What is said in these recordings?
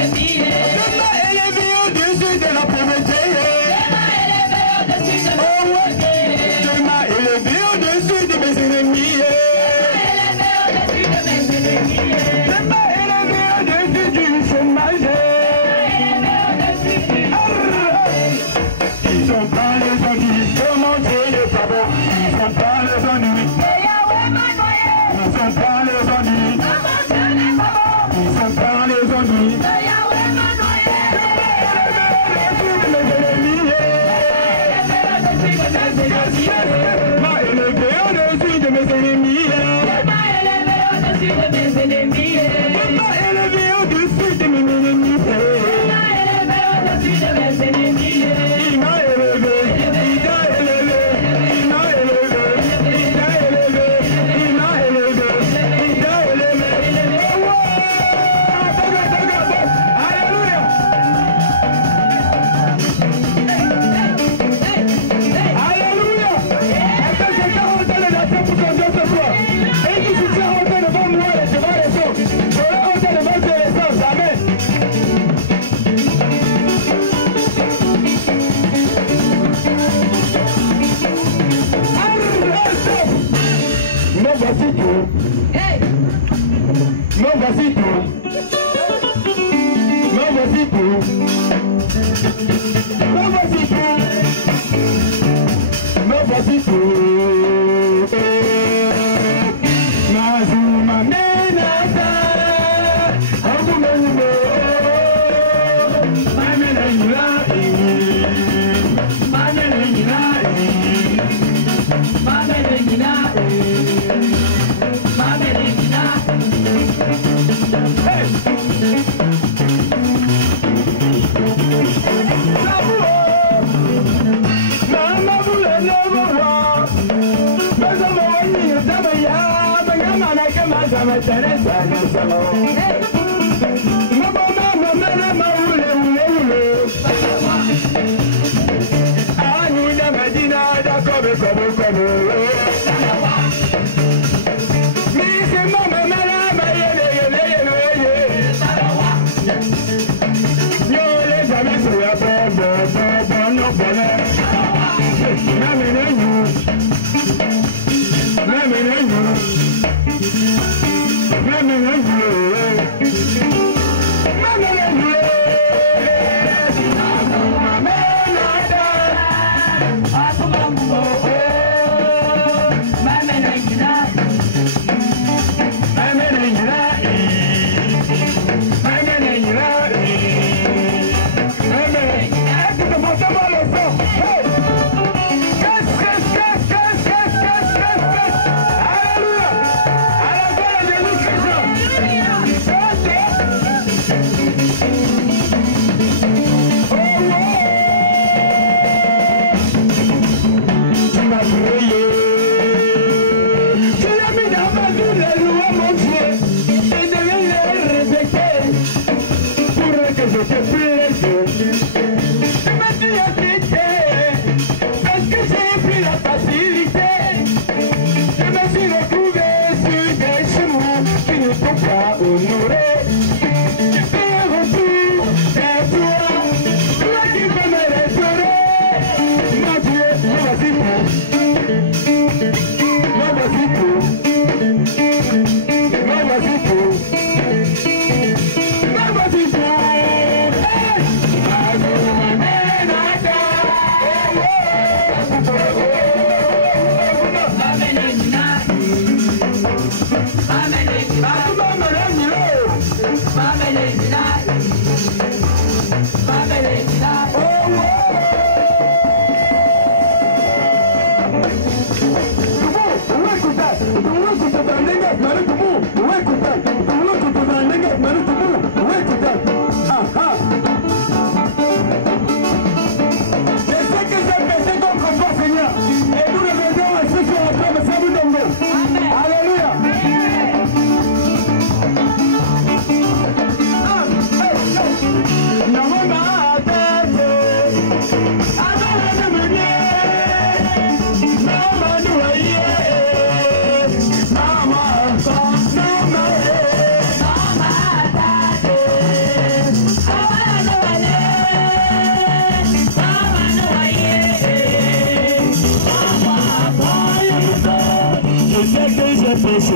Alléluia.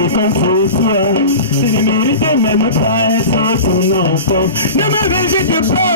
Tu ne méritais même pas être ton enfant. Ne me rejette pas.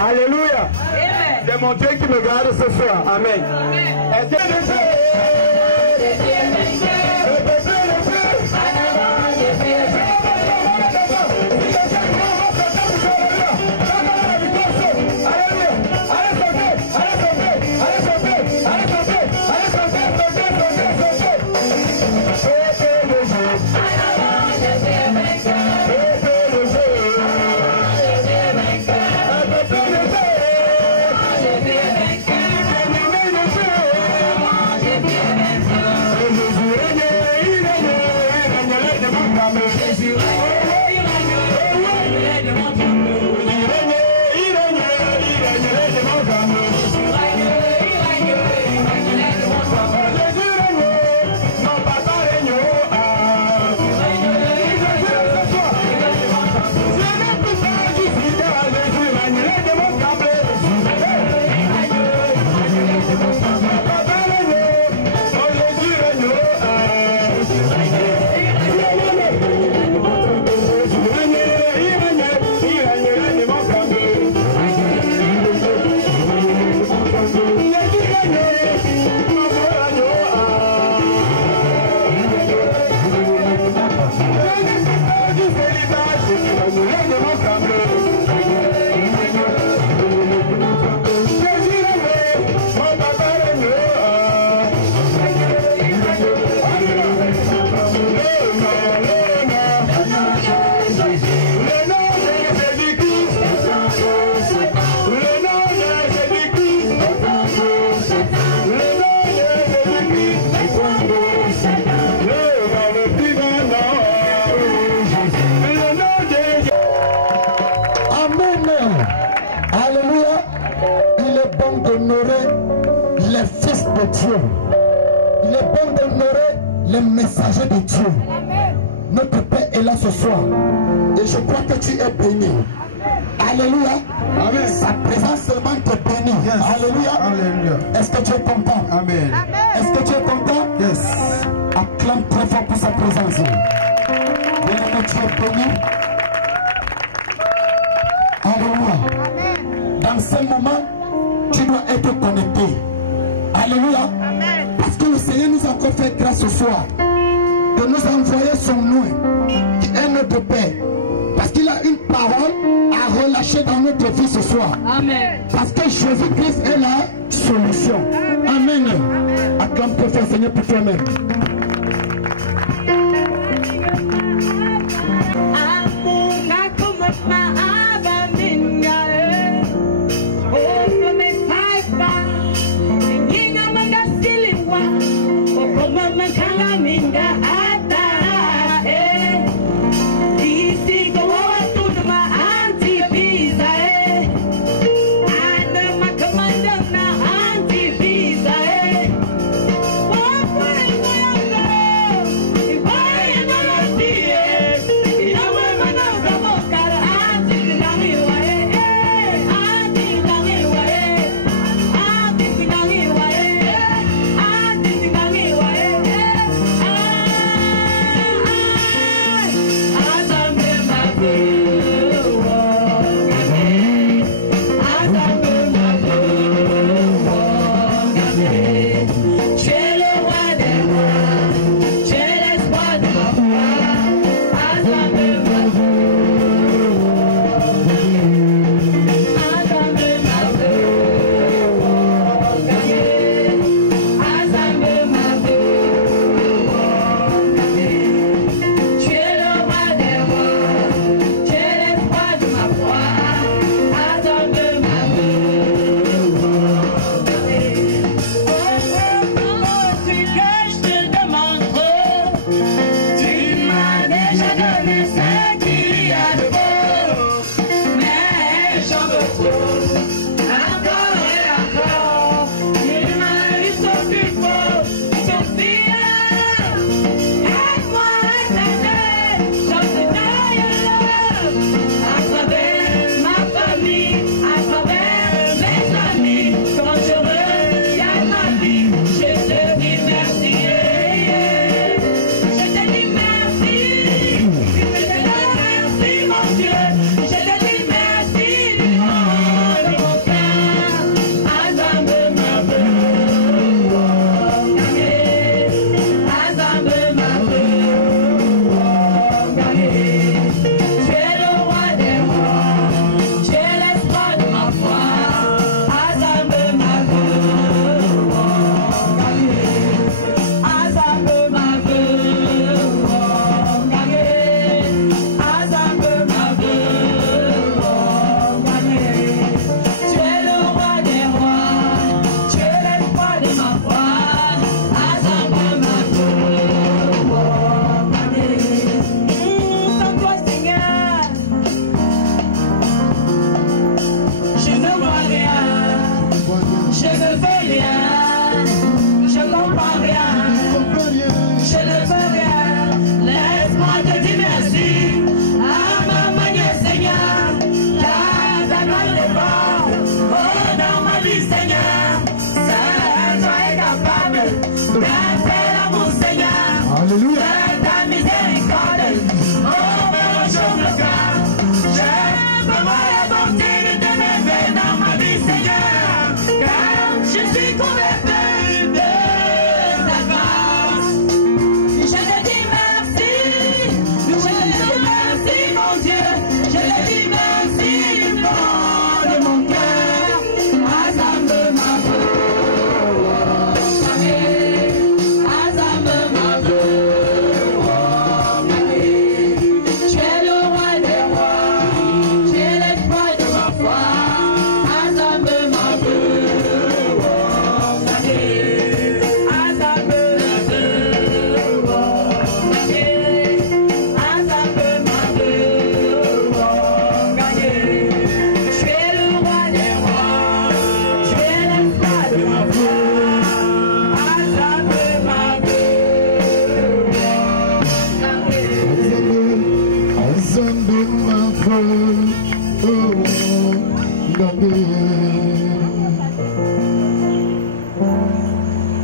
Alléluia. C'est mon Dieu qui me garde ce soir. Amen. Est-ce que Dieu. Il est bon d'honorer les messagers de Dieu. Notre Père est là ce soir. Et je crois que tu es béni. Alléluia. Amen. Sa présence seulement te bénit. Yes. Alléluia. Alléluia. Est-ce que tu es content? Amen. Est-ce que tu es content? Yes. Acclame très fort pour sa présence. Bien-aimé, tu es béni. Alléluia. Amen. Dans ce moment, tu dois être connecté. Alléluia. Amen. Parce que le Seigneur nous a encore fait grâce ce soir de nous envoyer son nom qui est notre Père. Parce qu'il a une parole à relâcher dans notre vie ce soir. Amen. Parce que Jésus-Christ est la solution. Amen. Amen. Acclame très fort, Seigneur, pour toi-même. Wow. de ta miséricorde. Oh, me réchauffe le cœur. J'aime vraiment la bonté de tes merveilles dans ma vie, Seigneur. Car je suis convaincu de ta grâce. Je te dis merci. Je te dis merci, mon Dieu. Je te dis merci, du fond de mon cœur. Assemble ma voix. Assemble ma voix. Tu es le roi des rois. Tu es l'espoir de ma foi. Assemble ma voix. Assemble ma voix. Assemble ma voix. Tu es le roi des rois. Tu es l'espoir de ma foi. Assemble ma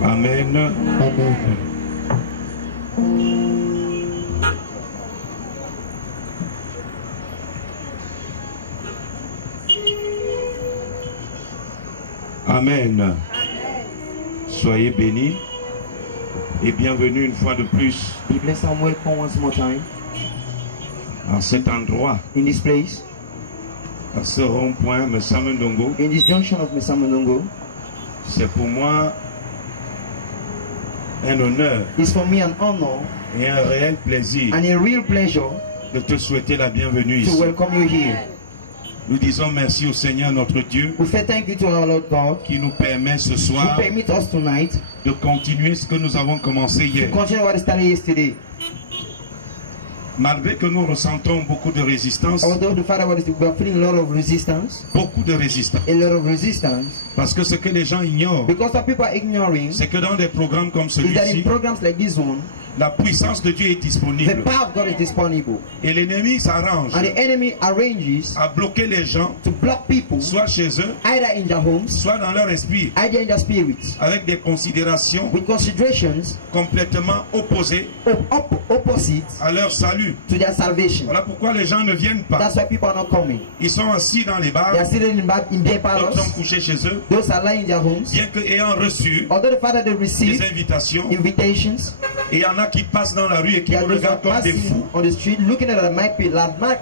Amen. Amen. Soyez bénis et bienvenue une fois de plus Be blessed and welcome once more time à cet endroit, in this place, à ce rond-point Messamendongo. in this junction of Mesamandongo. C'est pour moi un honneur It's for me an honor et un réel plaisir and a real pleasure de te souhaiter la bienvenue to ici. welcome you here. Nous disons merci au Seigneur notre Dieu We say thank you to our Lord God qui nous permet ce who soir permit us tonight de continuer ce que nous avons commencé to hier. continue what started yesterday. Malgré que nous ressentons beaucoup de résistance, Although the Father was we are feeling a lot of resistance, beaucoup de résistance, parce que ce que les gens ignorent, because some people are ignoring c'est que dans des programmes comme is that in celui-ci, programs like this one, la puissance de Dieu est the disponible. power of God is disponible, Et l'ennemi s'arrange and the enemy arranges à bloquer les gens, to block people soit chez eux, either in their homes, soit dans leur esprit, either in their spirits, avec des considérations with considerations complètement opposées opposite à leur salut. to their salvation. Voilà pourquoi les gens ne viennent pas. That's why people are not coming. Ils sont assis dans les bars, They are sitting in beer d'autres parlors. sont couchés chez eux, Those are lying in their homes. bien que ayant reçu Although the Father they des receive invitations, invitations, et il y en a qui passent dans la rue et qui they nous are those regardent comme des passing fous. on the street looking at the mad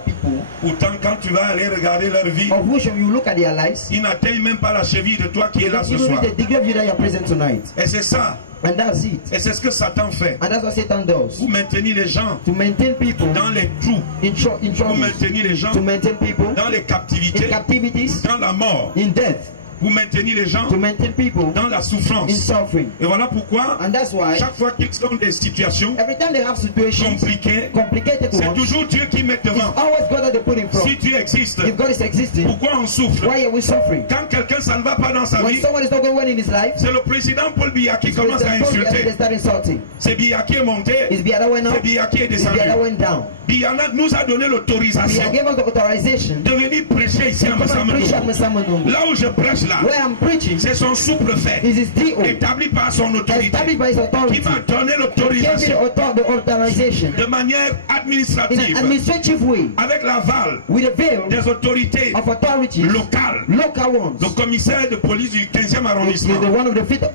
people, Pourtant, quand tu vas aller regarder leur vie, of which you look at their lives, ils n'atteignent même pas la cheville de toi qui est là ce even soir. with the degree of you that you are present tonight. Et c'est ça, And that's it. et c'est ce que Satan fait. And that's what Satan does. Vous maintenez les gens To maintain people dans les trous, in vous trouble. maintenez les gens To maintain people dans les in captivités, captivities, dans la mort, in death. vous maintenez les gens To maintain people dans la in souffrance. suffering. Et voilà pourquoi, And that's why chaque fois qu'ils sont dans des situations every time they have situations compliquées, complicated c'est ones, toujours Dieu qui met it's devant. always God that they put in front. Si Dieu existe, If God is existing, pourquoi on souffre? why are we suffering? Quand quelqu'un ça ne va pas dans sa When vie, someone is not going well in his life, c'est le président Paul Biya qui it's commence à the they insulter. start insulting. C'est Biya qui est monté, It's Biya that went c'est up, Biya qui est it's Biya that descendu. went down. Biya nous a donné Biya l'autorisation gave us the authorization de venir prêcher ici à to come and preach at Messamendongo. Mesamandongo. Là où je prêche là, Where I'm preaching c'est son sous-préfet, is his DO, établi par son autorité, established by his qui authority. m'a donné Gave me l'autorisation the authorization de manière in an administrative, administrative way avec l'aval with a veil des autorités of authorities, locales. local ones. Le commissaire de police du 15e The arrondissement, one of the fifth,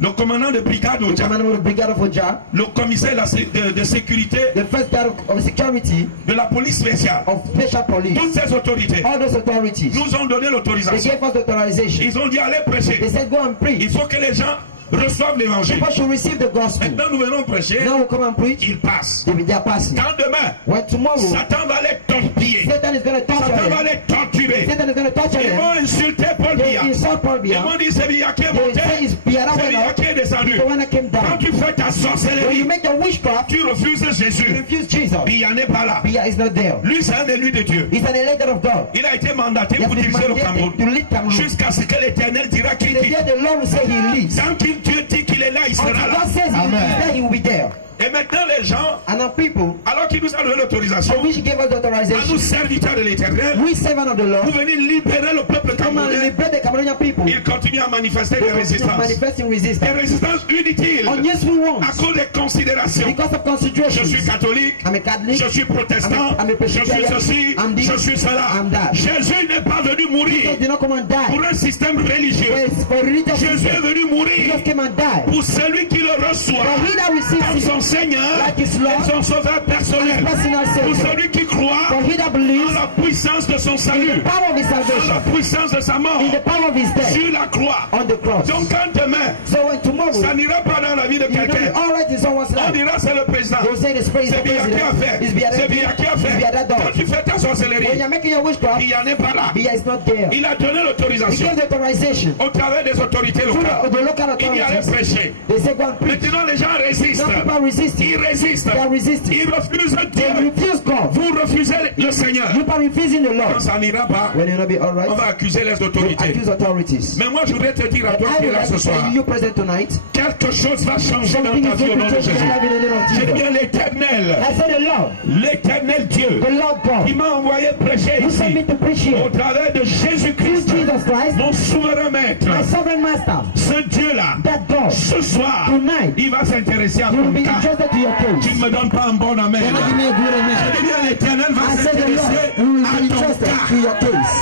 le commandant de brigade the Oja, commander of the brigade of Oja, le commissaire de sécurité the first guard of security de la police spéciale. of special police. Toutes ces autorités All those authorities, nous ont donné they l'autorisation. gave us the authorization. Ils ont dit allez They prêcher. said go and preach. Il faut que les gens reçoivent l'évangile. People should receive the gospel. Maintenant nous venons prêcher, Now we come and preach. ils passent. They are passing. Quand demain, When tomorrow Satan va les torpiller, Satan is going to torture Satan va them, les torturer. Satan is going to torture Ils them. vont insulter Paul They Biya. insult Paul Ils Biya. vont dire c'est Biya qui est They monté, say it's Biya that c'est went Biya up, qui est descendu. the one that came Quand down. tu fais ta When you sorcellerie, make your witchcraft, tu refuses you Jésus. refuse Jesus. Biya n'est pas là. Biya is not there. Lui, c'est un élu de Dieu. He's an elected of God. Il a été mandaté He has pour been diriger le mandated Cameroun to lead Cameroon. jusqu'à ce que l'Éternel dira qu'il The quitte. day the Lord will say he leaves. Tant qu'il Dieu dit qu'il est là, il Until sera là. God says he is there, he will be there. Et maintenant, les gens, And now people, alors qu'ils qui nous a donné l'autorisation for which He gave us the à nous authorization. serviteurs de l'Éternel We servants of the Lord, pour venir libérer le peuple come and camerounais. liberate the Cameroonian people. Il continue à manifester des résistances. Manifesting Des resistance. résistances inutiles Unuseful ones. à cause des considérations. Because of Je considerations. suis catholique, I'm a Catholic. je suis protestant, I'm a je suis Presbyterian. ceci, I'm this. je suis cela. I'm that. Jésus n'est pas venu Jesus mourir did not come and die pour un système religieux. for religious Jésus est reasons. venu He mourir just came and died. pour celui qui le reçoit For he that comme receives son Him, Seigneur like his Lord, et son sauveur personnel. personal Pour Savior. celui qui croit For he that en believes la puissance de son in salut, the power of His en la salvation, puissance de sa mort in the power of His death sur la croix. on the cross. Donc quand demain, So when tomorrow, ça n'ira pas dans la vie de you will not be quelqu'un, all right in someone's on life. dira c'est le président. They will say the praise C'est the bien qui a fait. president. It's Biada C'est bien qui a It's fait. Biada Quand dog. tu fais ta When sorcellerie, you're making your witchcraft, il n'y en est pas là. Biya is not there. Il a donné He l'autorisation gave the authorization au travers des autorités to locales. the local Il y allait authorities. prêcher. They say go and preach. Maintenant, les gens résistent. Some people are resisting. Ils résistent. They are resisting. Ils refusent They Dieu. refuse God. Vous refusez le Seigneur. You are refusing the Quand Lord. ça n'ira pas, When you'll not be all on right, va accuser les you autorités. accuse authorities. Mais moi, je voudrais te dire à toi I qui es would là like ce to soir, say you present tonight. quelque chose va changer dans Something ta is vie au going nom to de change your Jésus. life in the name of Je dis Jesus. bien l'Éternel, I say the Lord, l'Éternel Dieu, the Lord qui God, m'a envoyé prêcher who sent me ici, to preach au here. travers de Through Jésus-Christ, Jesus Christ, mon souverain maître, my sovereign master, ce Dieu-là, that God, ce soir, tonight, il va s'intéresser à you will ton be cas. interested to your Tu case. ne me donnes pas un bon amen. You're not giving me a good Je amen. dis bien l'Éternel va I said the s'intéresser Lord, you will à be ton interested cas. to your case.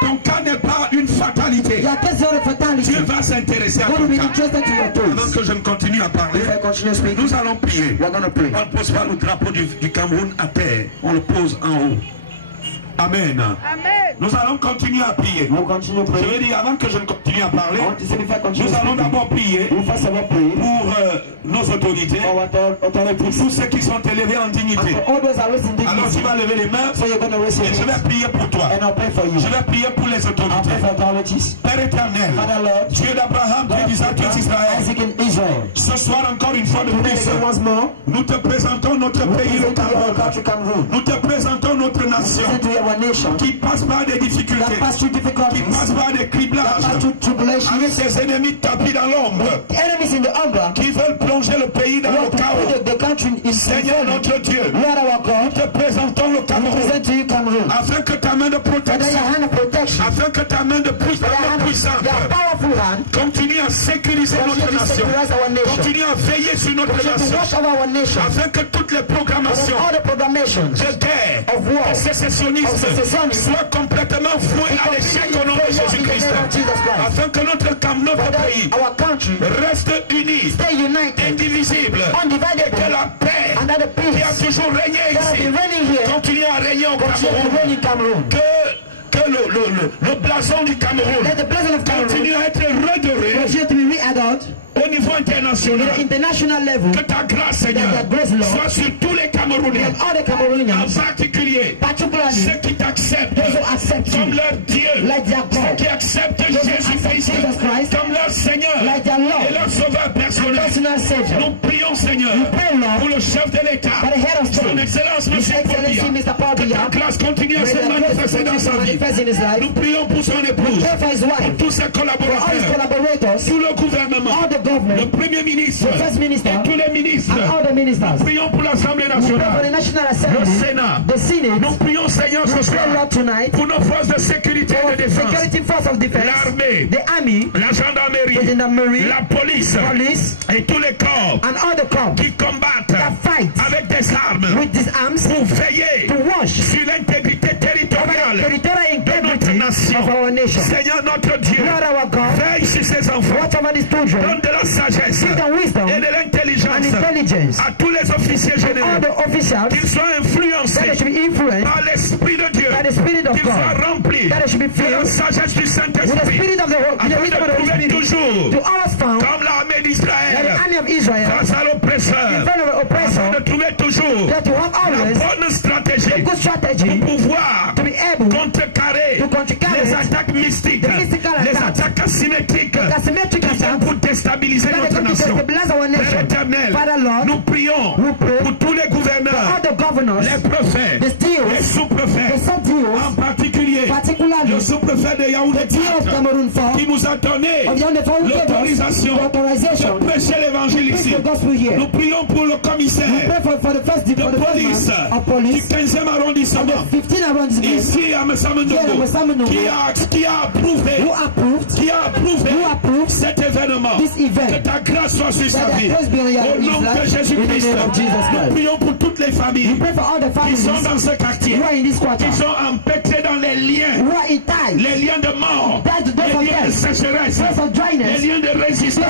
Ton cas n'est pas une fatalité. Your case is not a fatality. Dieu va s'intéresser à God will ton be cas. interested to your Avant case. que je ne continue à parler, If I continue speaking, nous allons prier. we're going to pray. On ne pose pas le drapeau du Cameroun à terre, on le pose en haut. Amen. Nous allons continuer à prier. We'll continue Je praying. veux dire, avant que je ne continue à parler, I want to say before I continue nous allons speaking, d'abord prier we'll first of all pray pour nos autorités, for our authorities. tous ceux qui sont élevés en And dignité. for all those that are raising Alors tu dignity. vas lever les mains So you're going to raise your et je hands. vais prier pour toi. And I'll pray for you. Je vais prier pour les I'll pray autorités. for authorities. Père éternel, Father Lord, Dieu d'Abraham, Dieu God d'Isaac, Dieu of d'Israël, Isaac and Israel. ce soir encore une fois de Today plus, again once more, nous te présentons notre we pays, le present to you our Cameroun. country Cameroon. Nous te présentons notre nation Present to you our nation qui passe par des difficultés, that pass through qui difficulties, passe par des that criblages, pass through tribulations, avec des ennemis tapis dans l'ombre, enemies in the umbrella, qui veulent plonger le pays dans who le want to chaos. put the country in Seigneur sin. notre Dieu, Lord our God, te présentons le we Cameroun, present to you Cameroon. afin que ta main de That your protection, hand of protection, afin que ta main de puissante your powerful hand, continue à sécuriser notre continue to nation, securize our nation, continue à veiller sur notre continue to nation, watch over our nation, afin que toutes les and programmations all the proclamations de guerre, of war, de sécessionnisme of secessionism, soient complètement vouées à l'échec au nom de Jésus-Christ, afin que notre pays our country reste uni, stay united, indivisible, undivided, que la paix and that the qui a peace toujours régné that has ici been reigning here continue à régner au continue to Cameroun, reign in Cameroon. que le blason du Cameroun Let the blessing of Cameroon continue à être redoré continue to be re-added au niveau international. at the international level, Que ta grâce, Seigneur, That the grace, Lord, soit sur tous les Camerounais, and all the en Cameroonians, particulier particularly ceux qui t'acceptent those who accept comme you, leur Dieu, like their ceux God, qui acceptent those who Jésus-Christ accept Jesus Christ, comme leur Seigneur like their Lord, et leur Sauveur personnel. personal Savior. Nous prions, Seigneur, Pray, Lord, pour le chef de l'État, for the head of son state, Excellence, His M. Excellency Paul Mr. Paul que ta Biya, grâce continue à may se the grace manifester dans continue sa to vie. manifest in his life. Nous prions pour son épouse, Pray for his pour wife, tous ses for all his collaborateurs, collaborators, tout le gouvernement, all the government, le Premier ministre, the First Minister, et tous les ministres. and all the ministers. Prions pour l'Assemblée We pray for the nationale, National le Assembly, Sénat. the Senate. Nous prions, Seigneur, ce We pray, soir Lord, tonight, pour nos forces de sécurité et de défense, security force of defense, l'armée, the army, la gendarmerie, the gendarmerie, la police police, et tous les corps and all the corps qui combattent that fight avec des armes with these arms pour veiller to watch sur l'intégrité territoriale territorial de notre integrity nation. of our nation. Seigneur notre Dieu, Lord our God, veille sur ses enfants, watch over these children, donne de la sagesse give them wisdom et de and l'intelligence intelligence. à tous les officiers All généraux, the officials, qu'ils soient that they influencés should be influenced par l'Esprit de Dieu, by the Spirit of qu'ils soient God, remplis that they should be de la filled sagesse du with the Saint-Esprit, Spirit of the afin wisdom of de the Holy trouver Spirit, toujours, to always found comme l'armée that the d'Israël, army of Israel, face à in l'oppresseur, front of the afin oppressor, de trouver toujours that to have la always bonne a stratégie good strategy pour pouvoir to be able contrecarrer to countercarry les attaques mystiques, the mystical les attacks, attaques cinétiques the symmetric qui viennent attacks pour déstabiliser that notre they can nation. destabilize our Père nation. éternel, Father Lord, nous prions we pray pour tous les all gouverneurs, the governors, les préfets, the les stewards, the sous-préfets, sub-stewards, en particulier le particularly sous-préfet propre frère de Yaoundé qui nous a donné l'autorisation de prêcher l'évangile ici. Nous prions pour le commissaire de police du 15e arrondissement ici à Messamendongo qui a approuvé cet événement. Que ta grâce soit sur sa vie. Au nom de Jésus-Christ, nous prions pour toutes les familles qui sont dans ce quartier, qui sont empêtrées dans les liens de mort, les liens de sécheresse, les liens de résistance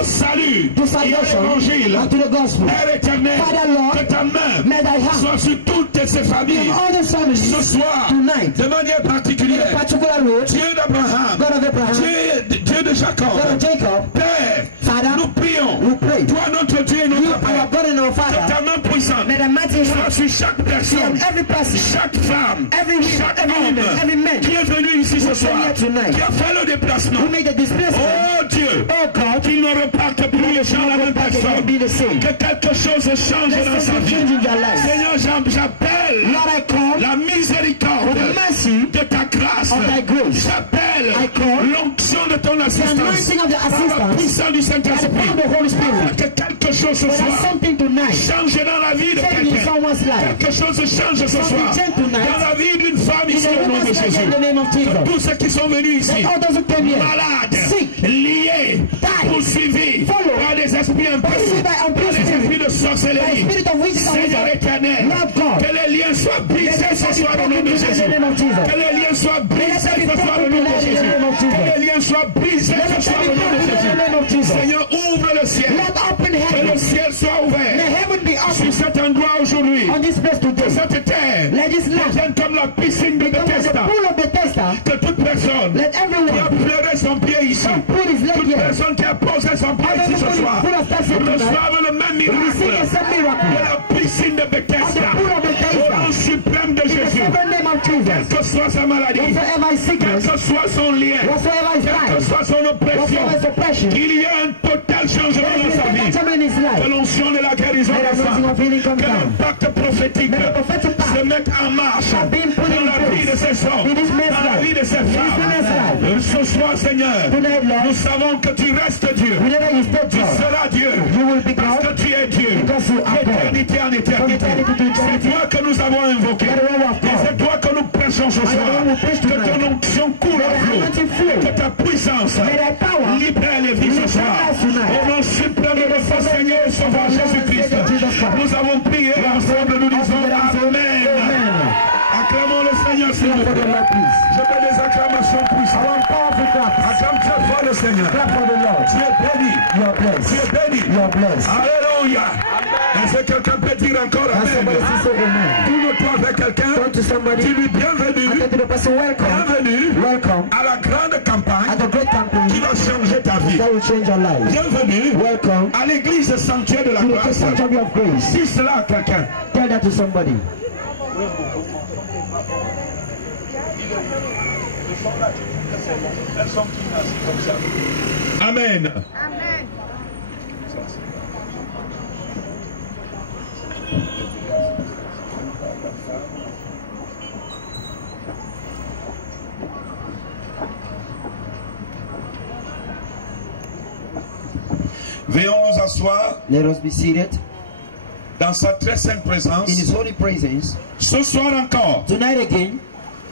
au salut et à l'évangile. Père éternel, que ta main soit sur toutes ces familles ce soir de manière particulière. Dieu d'Abraham, Dieu de Jacob, Père, nous prions, toi notre Dieu et notre Père, que ta main puissante soit sur chaque personne, chaque femme, chaque homme qui est venu ici ce soir, qui a fait le déplacement. Oh Dieu, qu'il ne reparte plus les gens la même personne, que quelque chose change dans sa vie. Seigneur, j'appelle la miséricorde de ta grâce. J'appelle l'onction de ton assistance par la puissance du Saint-Esprit. Que quelque chose ce soir change dans la vie de quelqu'un. Quelque chose change ce soir dans la vie d'une femme ici au nom de Jésus. Que tous ceux qui sont venus ici, malades, liés, poursuivis par des esprits impurs, par des esprits de sorcellerie, Seigneur éternel, que les liens soient brisés ce soir au nom de Jésus. Que les liens soient brisés ce soir au nom de Jésus. Que les liens soient brisés ce soir au nom de Jésus. Seigneur, ouvre le ciel. Que le ciel soit ouvert sur cet endroit aujourd'hui. Que cette terre devienne comme la piscine de Bethesda. Que toute personne qui a pleuré son pied ici, toute personne qui a posé son pied ici ce soir, reçoive le même miracle de la piscine de Bethesda. Au nom suprême de Jésus. Quelle que soit sa maladie, quel que soit son lien, quelle que soit son oppression, qu'il y ait un total changement dans sa vie. Que l'onction de la guérison descende, que l'impact prophétique se mette en marche dans la vie de ces hommes, dans la vie de ces femmes. Ce soir, Seigneur, nous savons que tu restes Dieu. Tu seras Dieu parce que tu es Dieu d'éternité en éternité. C'est toi que nous avons invoqué. Et c'est toi que nous prêchons ce soir. Que ton onction coule à flot. Que ta puissance libère les vies ce soir. Au nom suprême de notre Seigneur et Sauveur Jésus-Christ. Nous avons prié ensemble, nous disons Amen. Acclamons le Seigneur, s'il vous plaît. Je veux des acclamations puissantes. Acclame très fort le Seigneur. Tu es béni. Tu es béni. Alléluia. Est-ce que quelqu'un peut dire encore Amen? Tourne-toi avec quelqu'un. Dis-lui bienvenue. Bienvenue à la grande campagne qui va changer ta vie. Bienvenue à l'église sanctuaire de la grâce. Dis cela à quelqu'un. Tell that to somebody. Amen. Veuillons nous asseoir Let us be seated dans sa très sainte présence. in His holy presence. Ce soir encore, Tonight again,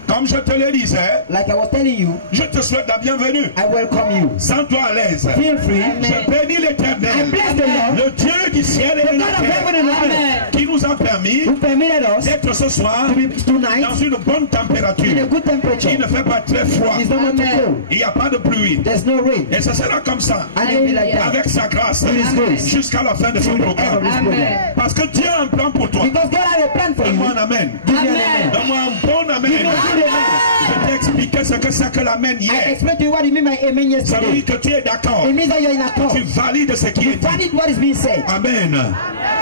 comme je te le disais, like I was telling you, je te souhaite la bienvenue. I welcome you. Sens-toi à l'aise. Feel free. Je bénis l'Éternel, I bless the Lord, le Dieu du ciel et de la God of heaven and terre, earth, qui nous a permis who permitted us d'être ce soir to be tonight dans une bonne in a température. good temperature. Il ne fait pas très froid. It's not too cold. Il n'y a pas de pluie. There's no rain. Et ce sera comme ça, And it will be like that. avec sa grâce, Amen. jusqu'à la fin de son programme. Amen. Parce que Dieu a un plan pour toi. Because God has a plan for Donne-moi you. un amen. Give me an amen. Donne-moi un bon amen. Give me a good amen. Je t'ai expliqué ce que c'est que l'amen I hier. explained to you what you mean by amen Ça veut yesterday. dire que tu es d'accord. It means that you're in accord. Tu valides ce qui est dit. Valid what is being said. Amen.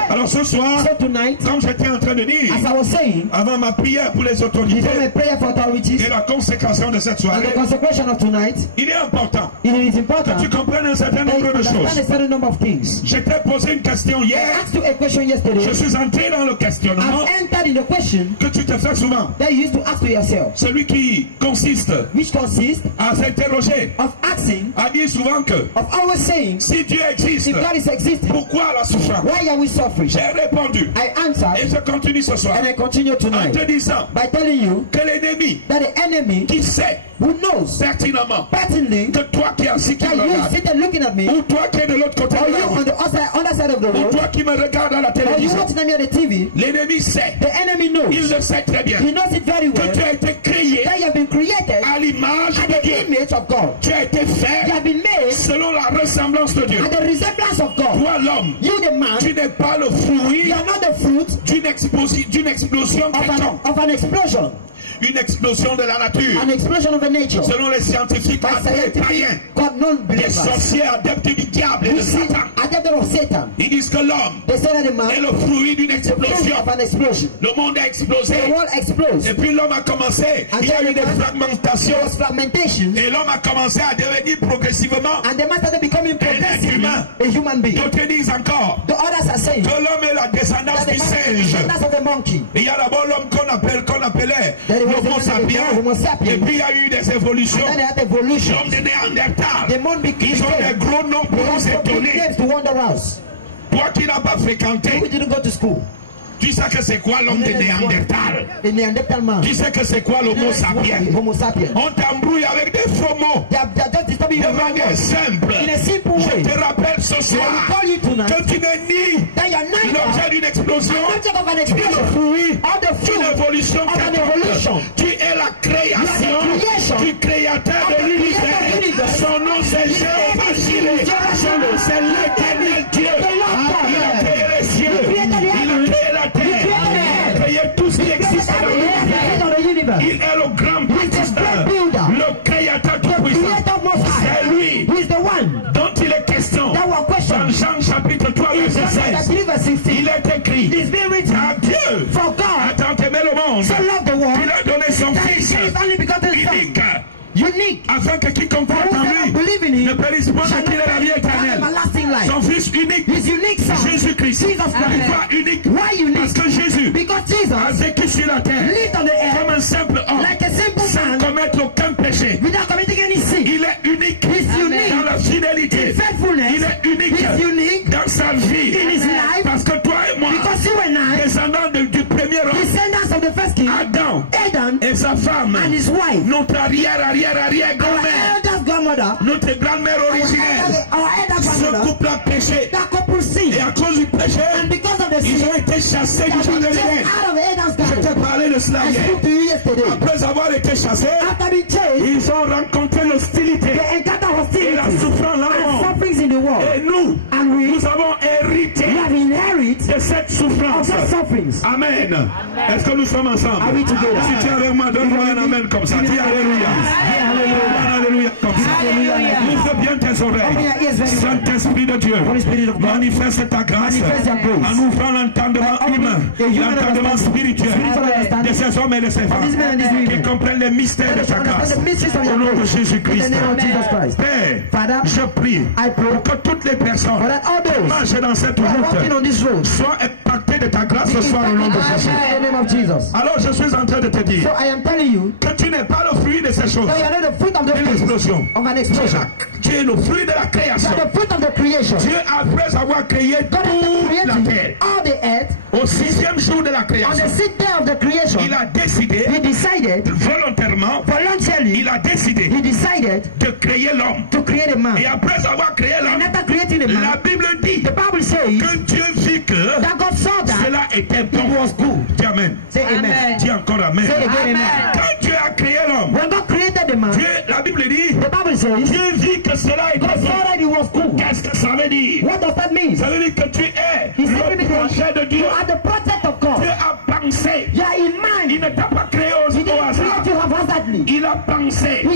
Alors ce soir, So tonight, comme j'étais en train train de dire, as I was saying, avant ma prière pour les autorités before my prayer for authorities et la consécration de cette and soirée, the consecration of tonight, il est important it is que important tu comprennes un certain that you nombre de understand a choses. certain number of things. Je t'ai posé une question I hier. asked you a question yesterday. Je suis entré dans le questionnement I've entered in the question que tu te fais souvent. that you used to ask to yourself, Celui qui consiste which consists à s'interroger, of asking, à dire souvent que of always saying, si Dieu existe, if God is existing, pourquoi la souffrance? why are we suffering? J'ai répondu I et answered, je continue ce soir and I continue en tonight te disant by telling you que l'ennemi that the enemy qui sait who knows pertinemment pertinently que toi qui es assis qui that me you regarde, sitting looking at me, ou toi qui es de l'autre côté or de you la on route, the other side of the ou road, toi qui me regarde à la or you télévision, watching me on the TV, l'ennemi sait, the enemy il knows, le sait très bien, he knows it very que well, tu as été créé that you have been created à l'image at de the Dieu. image of God. Tu as été You fait have been made selon la ressemblance de Dieu. at the resemblance of God. Toi l'homme, You the man, tu n'es pas le fruit you are not the fruit d'une explosion quelconque, of an explosion, une explosion de la nature, an explosion of a nature. selon les scientifiques By athées, païens, scientific God des non-believers, sorciers adeptes du diable et who de see Satan. adapted of Satan. Ils disent que l'homme They say that the man est le fruit d'une is the fruit explosion. of an explosion. Le monde a explosé. The world explodes. Et puis l'homme a commencé. Il y a eu des fragmentations. There was fragmentation, Et l'homme a commencé à devenir progressivement and the man started becoming progressively humain. a human being. D'autres disent encore The others are saying que l'homme est la descendance that the du man is the singe. descendants of the monkey. Et il y a d'abord l'homme qu'on appelait There was l'homo the sapiens. Homo sapiens. Et puis il y a eu des évolutions. And then they had evolution. L'homme de Néandertal. The man became Ils ont des gros noms pour nous étonner. names to wonder us. Toi qui n'as pas fréquenté, We didn't go to school. tu sais que c'est quoi l'homme de Néandertal? The Neanderthal man. Tu sais que c'est quoi l'homo sapiens? Homo sapiens. On t'embrouille avec des faux mots. They are just disturbing De your manière mind. simple. In a simple Je way. te rappelle ce I will soir call you tonight que tu n'es ni that you are neither l'objet d'une explosion, an object of an ni le explosion fruit or the d'une fruit évolution of an quelconque. evolution. Tu es la création You are the creation du créateur of de the l'univers. creator of the universe. Son nom c'est Jéhovah Jireh. Son nom c'est l'éternel Dieu. Il a créé les cieux. Il a créé la terre. Il a créé tout ce qui existe dans l'univers. Il est le grand bâtisseur, le créateur tout puissant. C'est lui dont il est question dans Jean chapitre 3 verset 16. Il est écrit à Dieu a tant aimé le monde qu'il a donné son fils unique afin que quiconque croit en lui ne périsse point mais qu'il ait la vie éternelle. Son fils unique, Jésus-Christ. Pourquoi unique? Parce que Jésus a vécu sur la terre comme un simple homme sans commettre aucun péché. Il est unique dans la fidélité. Il est unique dans sa vie. Parce que toi et moi, descendants du premier homme, Adam et sa femme, notre arrière-grand-mère, notre grand-mère originelle, ce couple a péché. Et à cause du péché, ils ont été chassés du jardin d'Éden. Je t'ai parlé de cela hier. Après avoir été chassés, ils ont rencontré l'hostilité et la souffrance dans le monde. Et nous avons hérité de cette souffrance. Amen. Est-ce que nous sommes ensemble? Si tu es avec moi, donne-moi un amen comme ça. Dis alléluia. Alléluia comme ça. Ouvre bien tes oreilles. Saint-Esprit de Dieu, manifeste ta grâce en ouvrant l'entendement humain, l'entendement spirituel de ces hommes et de ces femmes qui comprennent les mystères de ta grâce. Au nom de Jésus-Christ. Père, je prie pour que toutes les personnes qui marchent dans cette route soient impactées de ta grâce ce soir au nom de Jésus. Alors je suis en train de te dire que tu n'es pas le fruit de ces choses, de l'explosion. Tu es le fruit de la création. Dieu, après avoir créé toute la terre, au 6e jour de la création, il a décidé volontairement, il a décidé de créer l'homme. Et après avoir créé l'homme, la Bible dit que Dieu vit que cela était bon. Dis amen. Dis encore amen. Quand Dieu a créé l'homme, la Bible dit Dieu vit que cela était bon. Qu'est-ce que ça veut dire? Ça veut dire que tu es le projet de Dieu. Dieu a pensé. Il ne t'a pas créé au hasard. Il a pensé.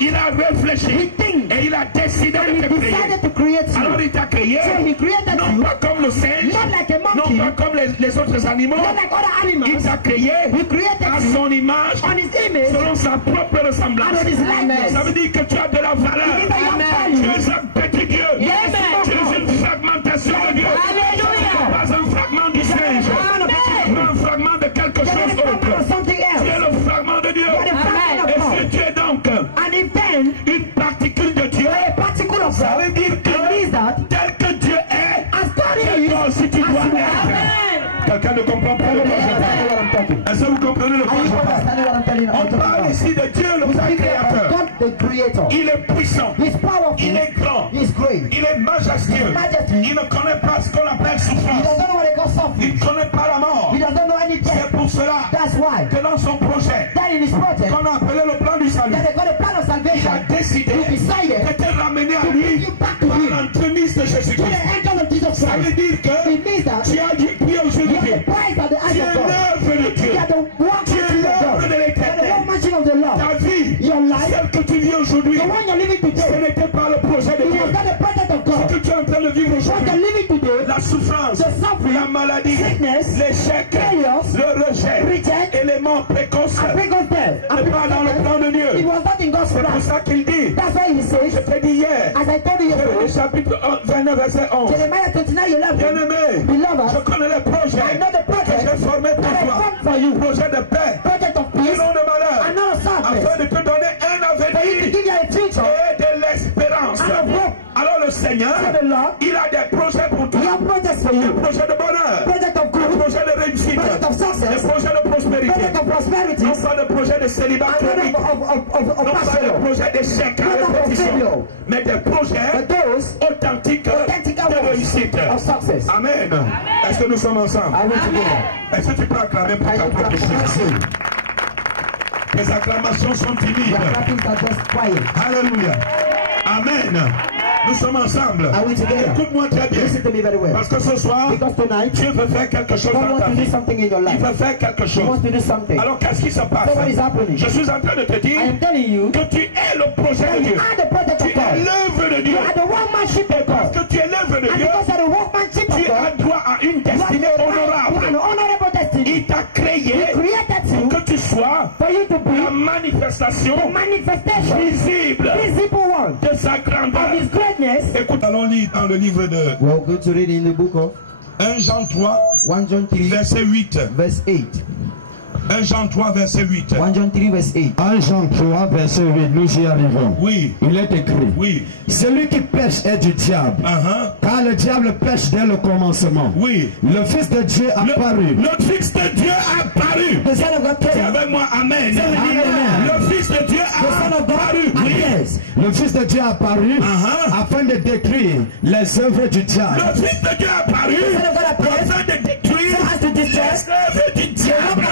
Il a réfléchi. Et il a décidé décidé de te créer. Alors il t'a créé, non pas comme le singe, non pas comme les autres animaux. Il t'a créé à son image, selon sa propre ressemblance. Ça veut dire que tu as de la valeur. Tu es un petit Dieu. Tu es une fragmentation de Dieu. Pas un fragment du singe, pas un fragment de quelque chose d'autre. Tu es le fragment de Dieu. Et si tu es donc une particule de Dieu, ça veut dire que tel que Dieu est, toi aussi tu dois être. Quelqu'un ne comprend pas le projet. Est-ce que vous comprenez le projet? On parle ici de Dieu, le créateur. Il est puissant. Il est grand. Il est majestueux. Il ne connaît pas ce qu'on appelle souffrance. Il ne connaît pas la mort. C'est pour cela que dans son projet, qu'on a appelé le plan du salut, il a décidé de te ramener à lui par l'entremise de Jésus-Christ. Ça veut dire que tu as du prix au jeu de Dieu. Tu es l'œuvre de Dieu. Tu es l'œuvre de l'éternel. Ta vie, celle que tu vis aujourd'hui, ce n'était pas le projet de Dieu. Ce que tu es en train de vivre aujourd'hui, la souffrance, la maladie, l'échec, le rejet, éléments précoces, n'est pas dans le plan de Dieu. C'est pour ça qu'il dit, je t'ai dit hier, le chapitre 29, verset 11, bien-aimé, je connais les projets que j'ai formés pour toi, projet de paix, non de malheur, afin de te donner un avenir et de l'espérance. Alors le Seigneur, il a des projets pour toi, des projets de bonheur, des projets de réussite, des projets de prospérité, non pas de projets de célibat chronique, non pas de projets d'échec à répétition, mais des projets authentiques de réussite. Amen. Est-ce que nous sommes ensemble? Est-ce que tu peux acclamer pour ta propre chose? Les acclamations sont timides. Alléluia. Amen. Nous sommes ensemble. Écoute-moi très bien. Parce que ce soir, Dieu veut faire quelque chose dans ta vie. Il veut faire quelque chose. Alors qu'est-ce qui se passe? Je suis en train de te dire que tu es le projet de Dieu. Tu es l'œuvre de Dieu. Parce que tu es l'œuvre de Dieu, tu as droit à une destinée honorable. Il t'a créé pour que tu sois la manifestation visible de sa grandeur. Écoute, allons lire dans le livre de 1 Jean 3, verset 8. 1 Jean 3, verset 8. 1 John 3, verset 8. 1 Jean 3, verset 8. Nous y arrivons. Oui. Il est écrit. Oui. Celui qui pêche est du diable. Car le diable pêche dès le commencement. Oui. Le Fils de Dieu a apparu. Le Fils de Dieu a apparu. Dis avec moi, Amen. Le Fils de Dieu a apparu. Oui. Le Fils de Dieu a apparu afin de détruire les œuvres du diable. Le Fils de Dieu a apparu afin de détruire les œuvres du diable.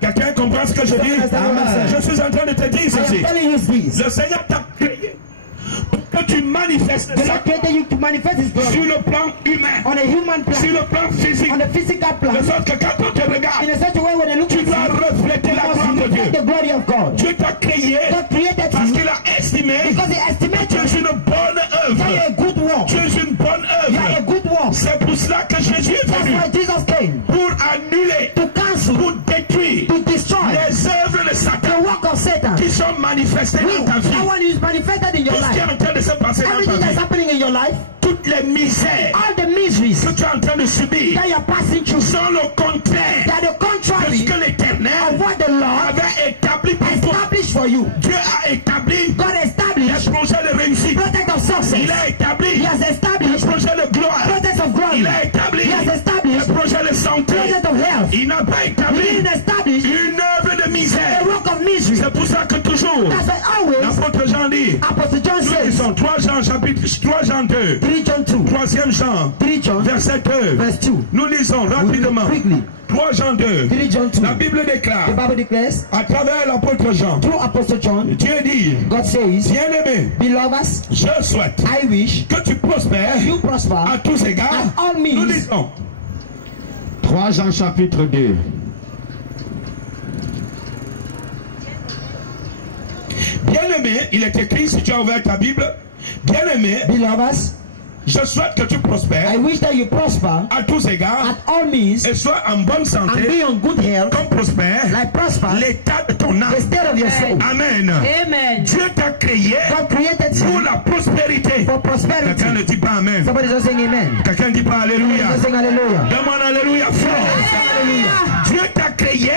Quelqu'un comprend ce que je dis? Je suis en train de te dire ceci. Le Seigneur t'a créé pour que tu manifestes ça sur le plan humain, sur le plan physique, de sorte que quand on te regarde, tu dois refléter la gloire de Dieu. Dieu t'a créé parce qu'il a estimé que tu es une bonne œuvre. Tu es une bonne œuvre. C'est pour cela que Jésus est venu, pour annuler, pour détruire les œuvres de Satan qui sont manifestées dans ta vie. Tout ce qui est en train de se passer dans ta vie, toutes les misères que tu es en train de subir sont le contraire de ce que l'Éternel avait établi pour toi. Dieu a établi les projets de réussite. Il a établi les projets de gloire. Il a établi les projets de santé. Il n'a pas établi une œuvre de misère. C'est pour ça que toujours l'apôtre Jean dit, nous lisons 3 Jean chapitre 3 Jean 2, 3e Jean verset 2. Nous lisons rapidement 3 Jean 2. La Bible déclare à travers l'apôtre Jean, Dieu dit, bien-aimé, je souhaite que tu prospères à tous égards. Nous lisons 3 Jean chapitre 2. Bien-aimé, il est écrit, si tu as ouvert ta Bible, Bien-aimé, beloveds, je souhaite que tu prospères I wish that you prosper à tous égards at all means et sois en bonne and santé be on good health, comme prospère like prosper l'état de ton the âme. state of your soul. Amen. Amen. Dieu t'a créé God created pour you la prospérité. for prosperity. Quelqu'un ne dit pas Amen. Somebody just saying amen. Quelqu'un ne dit pas Alléluia. Just saying hallelujah. Demande Alléluia fort. Dieu t'a créé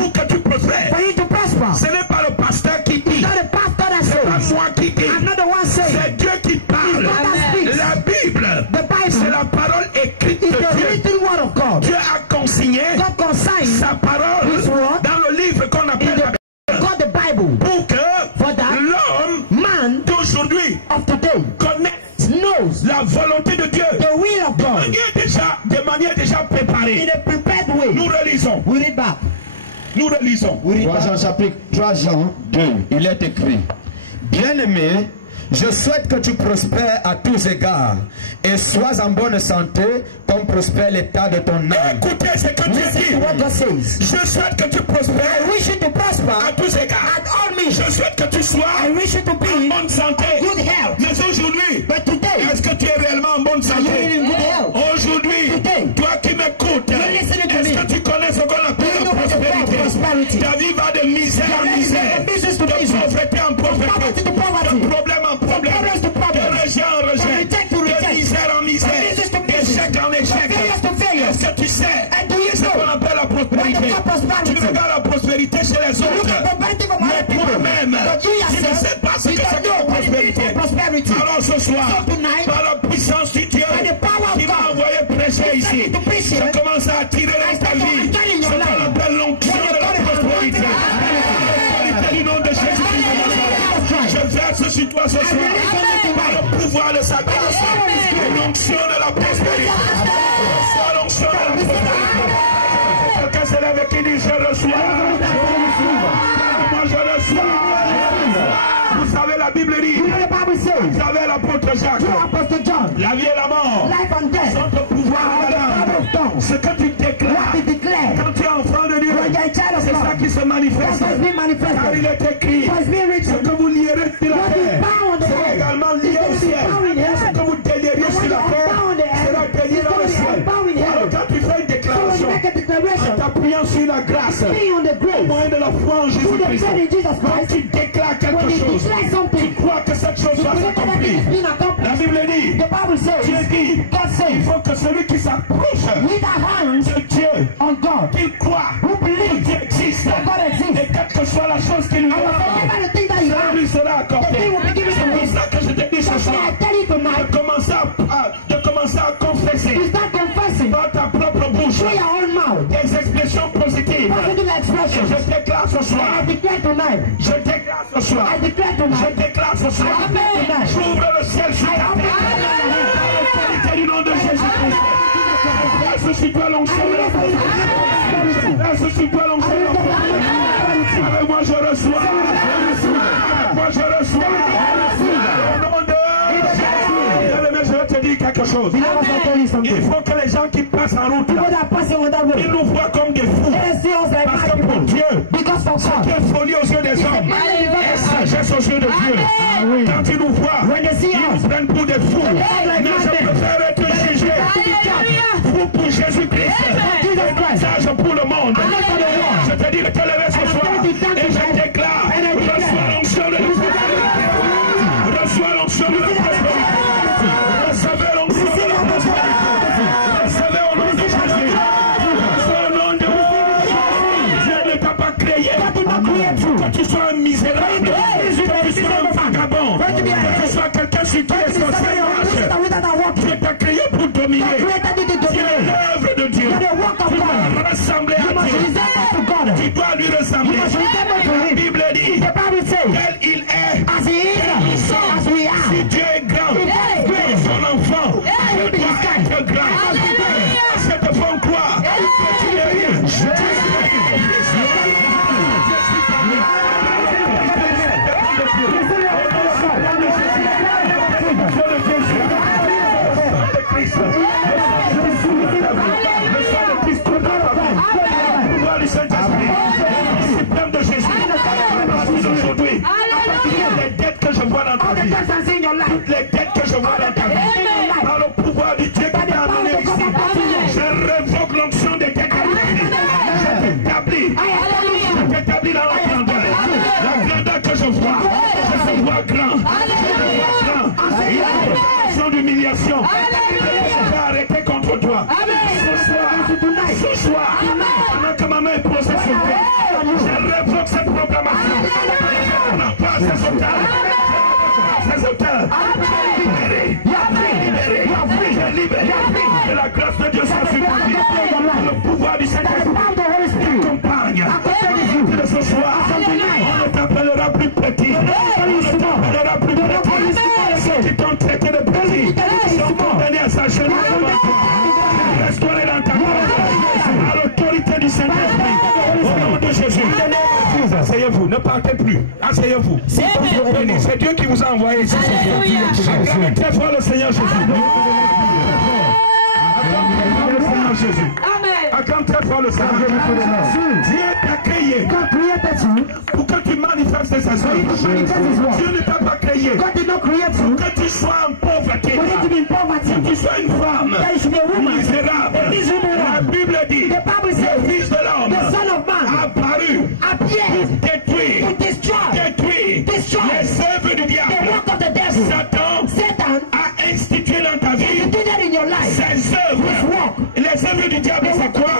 pour que tu prospères. For you to prosper. Ce n'est pas le pasteur qui dit. Not the pastor that C'est pas says. moi qui dis. I'm not the one saying. C'est Dieu qui parle. God that speaks. La Bible, The Bible c'est la parole écrite de is the Dieu. written word of God. Dieu a consigné God consigned sa parole His word dans le livre qu'on in appelle la Bible. God the Bible Pour que for that l'homme man d'aujourd'hui of today connaisse knows la volonté de Dieu the will of God de manière déjà préparée. in a prepared way. Nous relisons. We read back. Nous relisons. 3 Jean chapitre 3 Jean 2, il est écrit: Bien-aimé, je souhaite que tu prospères à tous égards et sois en bonne santé comme prospère l'état de ton âme. Écoutez ce que Dieu Listen dit. to what God says. Je souhaite que tu prospères I wish you to prosper à tous égards. at all means. Je souhaite que tu sois I wish you to en be bonne santé. good health. Mais aujourd'hui, But today, est-ce que tu es réellement en bonne are you santé? in good health? Aujourd'hui, Today, toi qui m'écoutes, you're listening to est-ce me. que tu connais ce qu'on appelle You la know what the word prospérité? prosperity. Ta vie va de misère en Your life is misère, from business to de business. pauvreté en Poverty pauvreté, to poverty. de problème en problème, Problems to problems. de rejet en From rejet, reject to de reject. misère en misère, From business to business. d'échec en échec. Failures to failures. Est-ce que tu sais And do you ce qu'on know appelle la prospérité? what the prosperity? Tu regardes la prospérité chez les look autres, at prosperity from mais other people. toi-même, But you tu ne yourself, sais pas ce you que don't c'est que know la what it means prospérité. for prosperity. Alors ce soir, So tonight, par la puissance du Dieu by the power of qui m'a God, envoyé prêcher He ici, sent me to preach here. je commence à attirer dans ta vie I'm telling ce your qu'on life. appelle l'onction de la prospérité. La prospérité du nom de Jésus-Christ de Nazareth. Je verse sur toi ce soir par le pouvoir de sa grâce l'onction de la prospérité. Reçois l'onction de la prospérité. Quelqu'un se lève et qui dit je reçois. Moi je reçois. Vous savez la Bible dit, The Bible says, vous savez l'apôtre Jacques, through Apostle John, la vie et la mort life and death, sont au pouvoir de la power langue. of tongue. Ce que tu déclares What he declared, quand tu es enfant de Dieu, when you're a child of c'est ça God, qui se manifeste. that must be Car manifested. il est écrit, Must be ce written. que vous lierez sur la What is terre bound on the sera earth également is lié au going to be ciel. bound in Ce heaven. que vous déliriez And sur what la is terre bound in the sera heaven délié is dans le going to ciel. be bound in Alors heaven. quand tu fais une So when you déclaration make a en declaration, t'appuyant sur la grâce, be on the au grace, moyen de la foi en through the Jésus-Christ, faith in Jesus quand Christ, tu déclares quelque when you chose, declare tu something, crois que cette chose you va believe that s'accomplir. it has been La accomplished. Bible dit, The Bible says, Dieu dit, God il says, faut que celui qui s'approche with our hands de Dieu, on God, qu'il croit who que believes Dieu existe, that God exists, et quelle que soit la chose qu'il lui and demande, whatever the thing that you ça have, lui sera the thing accordé. will be given to C'est pour him. ça que je te dis ce That's soir, why I tell you tonight, de commencer à confesser to start confessing dans ta propre bouche through your own mouth, des expressions positives. positive Et expressions. je déclare ce soir, I declare tonight, je déclare ce soir, I declare je tonight, déclare ce soir, Amen. j'ouvre le ciel sur ta tête. Par l'autorité du nom de Jésus-Christ. Verse sur toi l'onction de la prospérité. Verse sur toi l'onction de la prospérité. Avec moi je reçois. Moi je reçois. Au nom de Jésus. Bien-aimé, je vais te dire quelque chose. Beloved, I tell you something. Il faut que les gens qui passent en route, People that are passing on that ils way, nous voient comme des fous. they see us like Parce mad que pour people. Dieu, Because for God, quelle folie aux yeux des hommes et sagesse aux yeux de Dieu. Quand ils nous voient, when they see ils us, nous prennent pour des fous. Mais je préfère être jugé fou pour Jésus-Christ et sage pour le monde. Je te dis de te lever ce soir et je déclare, reçois l'onction de la prospérité. Reçois l'onction de la prospérité. Recevez l'onction de la prospérité. Recevez au nom de Jésus. Recevez au nom de Jésus. Dieu ne t'a pas créé que tu sois un misérable, que tu sois un vagabond, que tu sois quelqu'un sur qui est censé marcher. Dieu t'a créé pour dominer. Tu es l'œuvre de Dieu. Tu dois ressembler à Dieu. Tu dois lui ressembler. La Bible dit, tel il est, tel nous sommes. Si Dieu est grand, son enfant, je dois être grand. C'est te font croire que tu n'es rien. Le sang de Christ, le pouvoir du Saint-Esprit, le suprême de Jésus. ma main est posée sur toi, je révoque cette proclamation. On n'a pas ces auteurs. Ces auteurs. Libéré. Que la grâce de Dieu soit sur ta vie. Le pouvoir du Saint-Esprit t'accompagne. De ce soir, on ne t'appellera plus petit. On ne t'appellera plus petit. Ceux qui t'ont traité de petit sont condamnés à s'enchaîner devant toi. Restaurer dans ta gloire à l'autorité du Saint-Esprit. Au nom de Jésus. Asseyez-vous, ne partez plus. Asseyez-vous. C'est Dieu qui vous a envoyé ici. Acclamez très fort le Seigneur Jésus. Jésus. Acclame très fort le Seigneur. Dieu t'a créé pour que tu manifestes ses œuvres. Dieu ne t'a pas créé pour que tu sois en pauvreté, que tu sois une femme misérable. La Bible dit le Fils de l'homme a apparu pour détruire les œuvres du diable. Satan a institué dans ta vie ses œuvres. Les œuvres du diable, c'est quoi?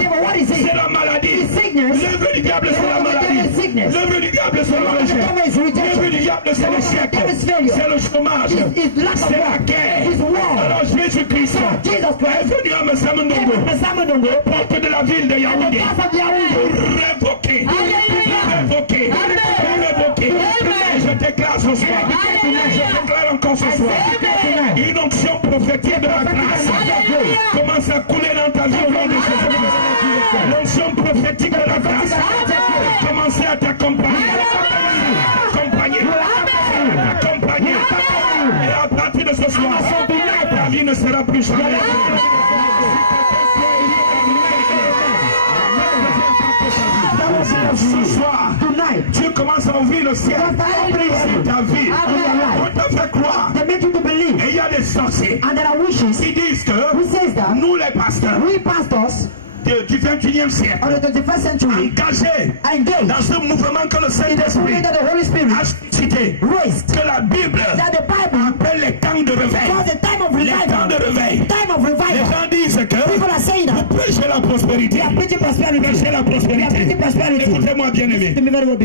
C'est la maladie. L'œuvre du diable, c'est la maladie. L'œuvre du diable, c'est le rejet. L'œuvre du diable, c'est l'échec. C'est le chômage. C'est la guerre. Alors Jésus-Christ est venu à Messamendongo, porte de la ville de Yaoundé, pour révoquer. Je déclare ce soir. Je déclare encore ce soir. Une onction prophétique de la grâce commence à couler dans ta vie au nom de Jésus. L'onction prophétique de la grâce commence à t'accompagner. Et à partir de ce soir, ta vie ne sera plus jamais. Ce soir, Dieu commence à ouvrir le ciel sur ta vie. On t'a fait croire. Et il y a des sorciers qui disent que nous les pasteurs du 21e siècle, engagés dans ce mouvement que le Saint-Esprit a cité, que la Bible appelle les temps de réveil. Les temps de réveil. Les gens disent que vous prêchez la prospérité. Prêchez la prospérité. Écoutez-moi bien aimé.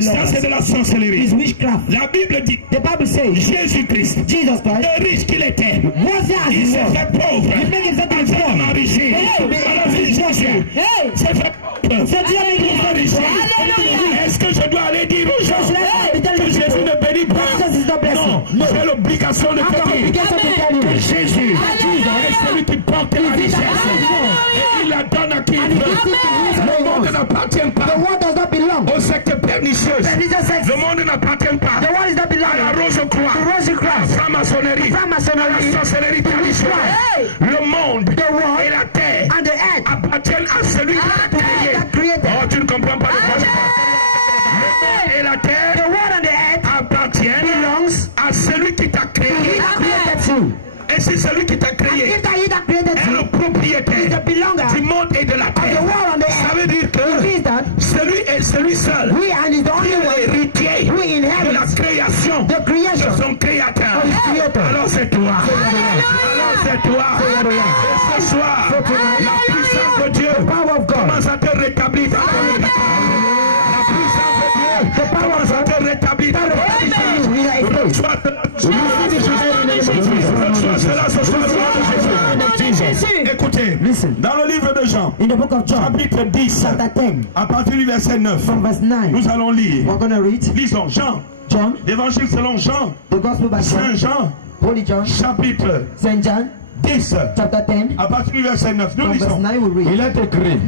Ça c'est de la sorcellerie. La Bible dit Jésus-Christ, le riche qu'il était, il s'est fait pauvre. Il s'est enrichi. C'est fait est-ce que je dois aller dire aux gens que Jésus ne bénit pas? Non, c'est l'obligation de te dire que Jésus est celui qui porte la richesse et il la donne à qui il veut. Le monde n'appartient pas au secte pernicieux. Le monde n'appartient pas à la rose-croix, à la franc-maçonnerie, à la sorcellerie traditionnelle. Le monde et la terre appartiennent à celui qui l'a créé. Oh, tu ne comprends pas de quoi je parle. Le monde et la terre appartiennent à celui qui t'a créé. Et c'est celui qui t'a créé est le propriétaire du monde et de la terre. Ça veut dire que celui seul qui est l'héritier de la création de son créateur. Alors c'est toi. Alors c'est toi. Et ce soir, la puissance de Dieu commence à te rétablir. La puissance de Dieu commence à te rétablir. Écoutez, dans le livre de Jean, chapitre 10, à partir du verset 9, nous allons lire. Lisons Jean, l'évangile selon Jean, Saint Jean, chapitre 10, à partir du verset 9. Nous lisons. Il est écrit,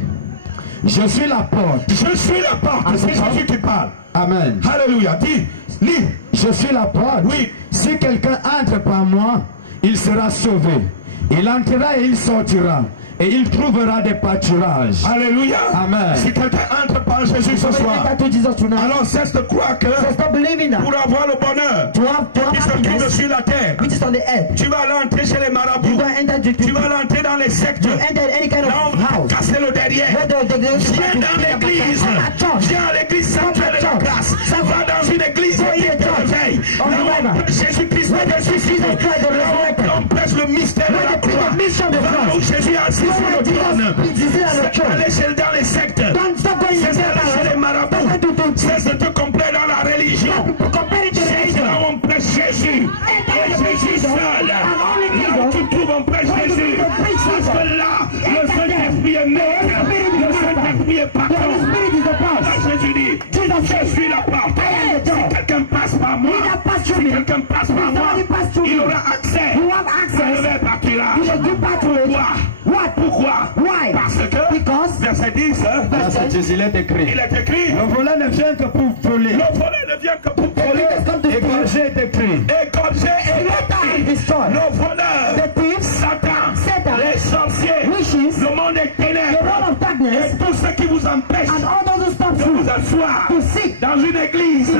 je suis la porte. Je suis la porte. C'est Jésus qui parle. Amen. Alléluia. Dis, lis. Je suis la porte. Oui. Si quelqu'un entre par moi, il sera sauvé. Il entrera et il sortira. Et il trouvera des pâturages. Alléluia. Amen. Si quelqu'un entre par Jésus ce soir, alors cesse de croire que pour avoir le bonheur qui se trouve sur la terre, tu vas aller entrer chez les marabouts, tu vas aller entrer dans les sectes, là on va casser le derrière. Viens dans l'église, viens à l'église centrale de la grâce, va dans une église qui te réveille. Jésus-Christ est ressuscité. On prêche le mystère de la croix. Va où Jésus a assis sur le trône. C'est à l'échelle dans les sectes. C'est Je suis la porte. Si quelqu'un passe par moi, si quelqu'un passe par moi, il aura accès. Je vais partir là. Pourquoi? Parce que, verset 10, il est écrit. Le volet ne vient que pour voler. Égorger est écrit. Le voleur, Satan, les sorciers, le monde des ténèbres, et tout ce qui vous empêche de vous asseoir dans une église,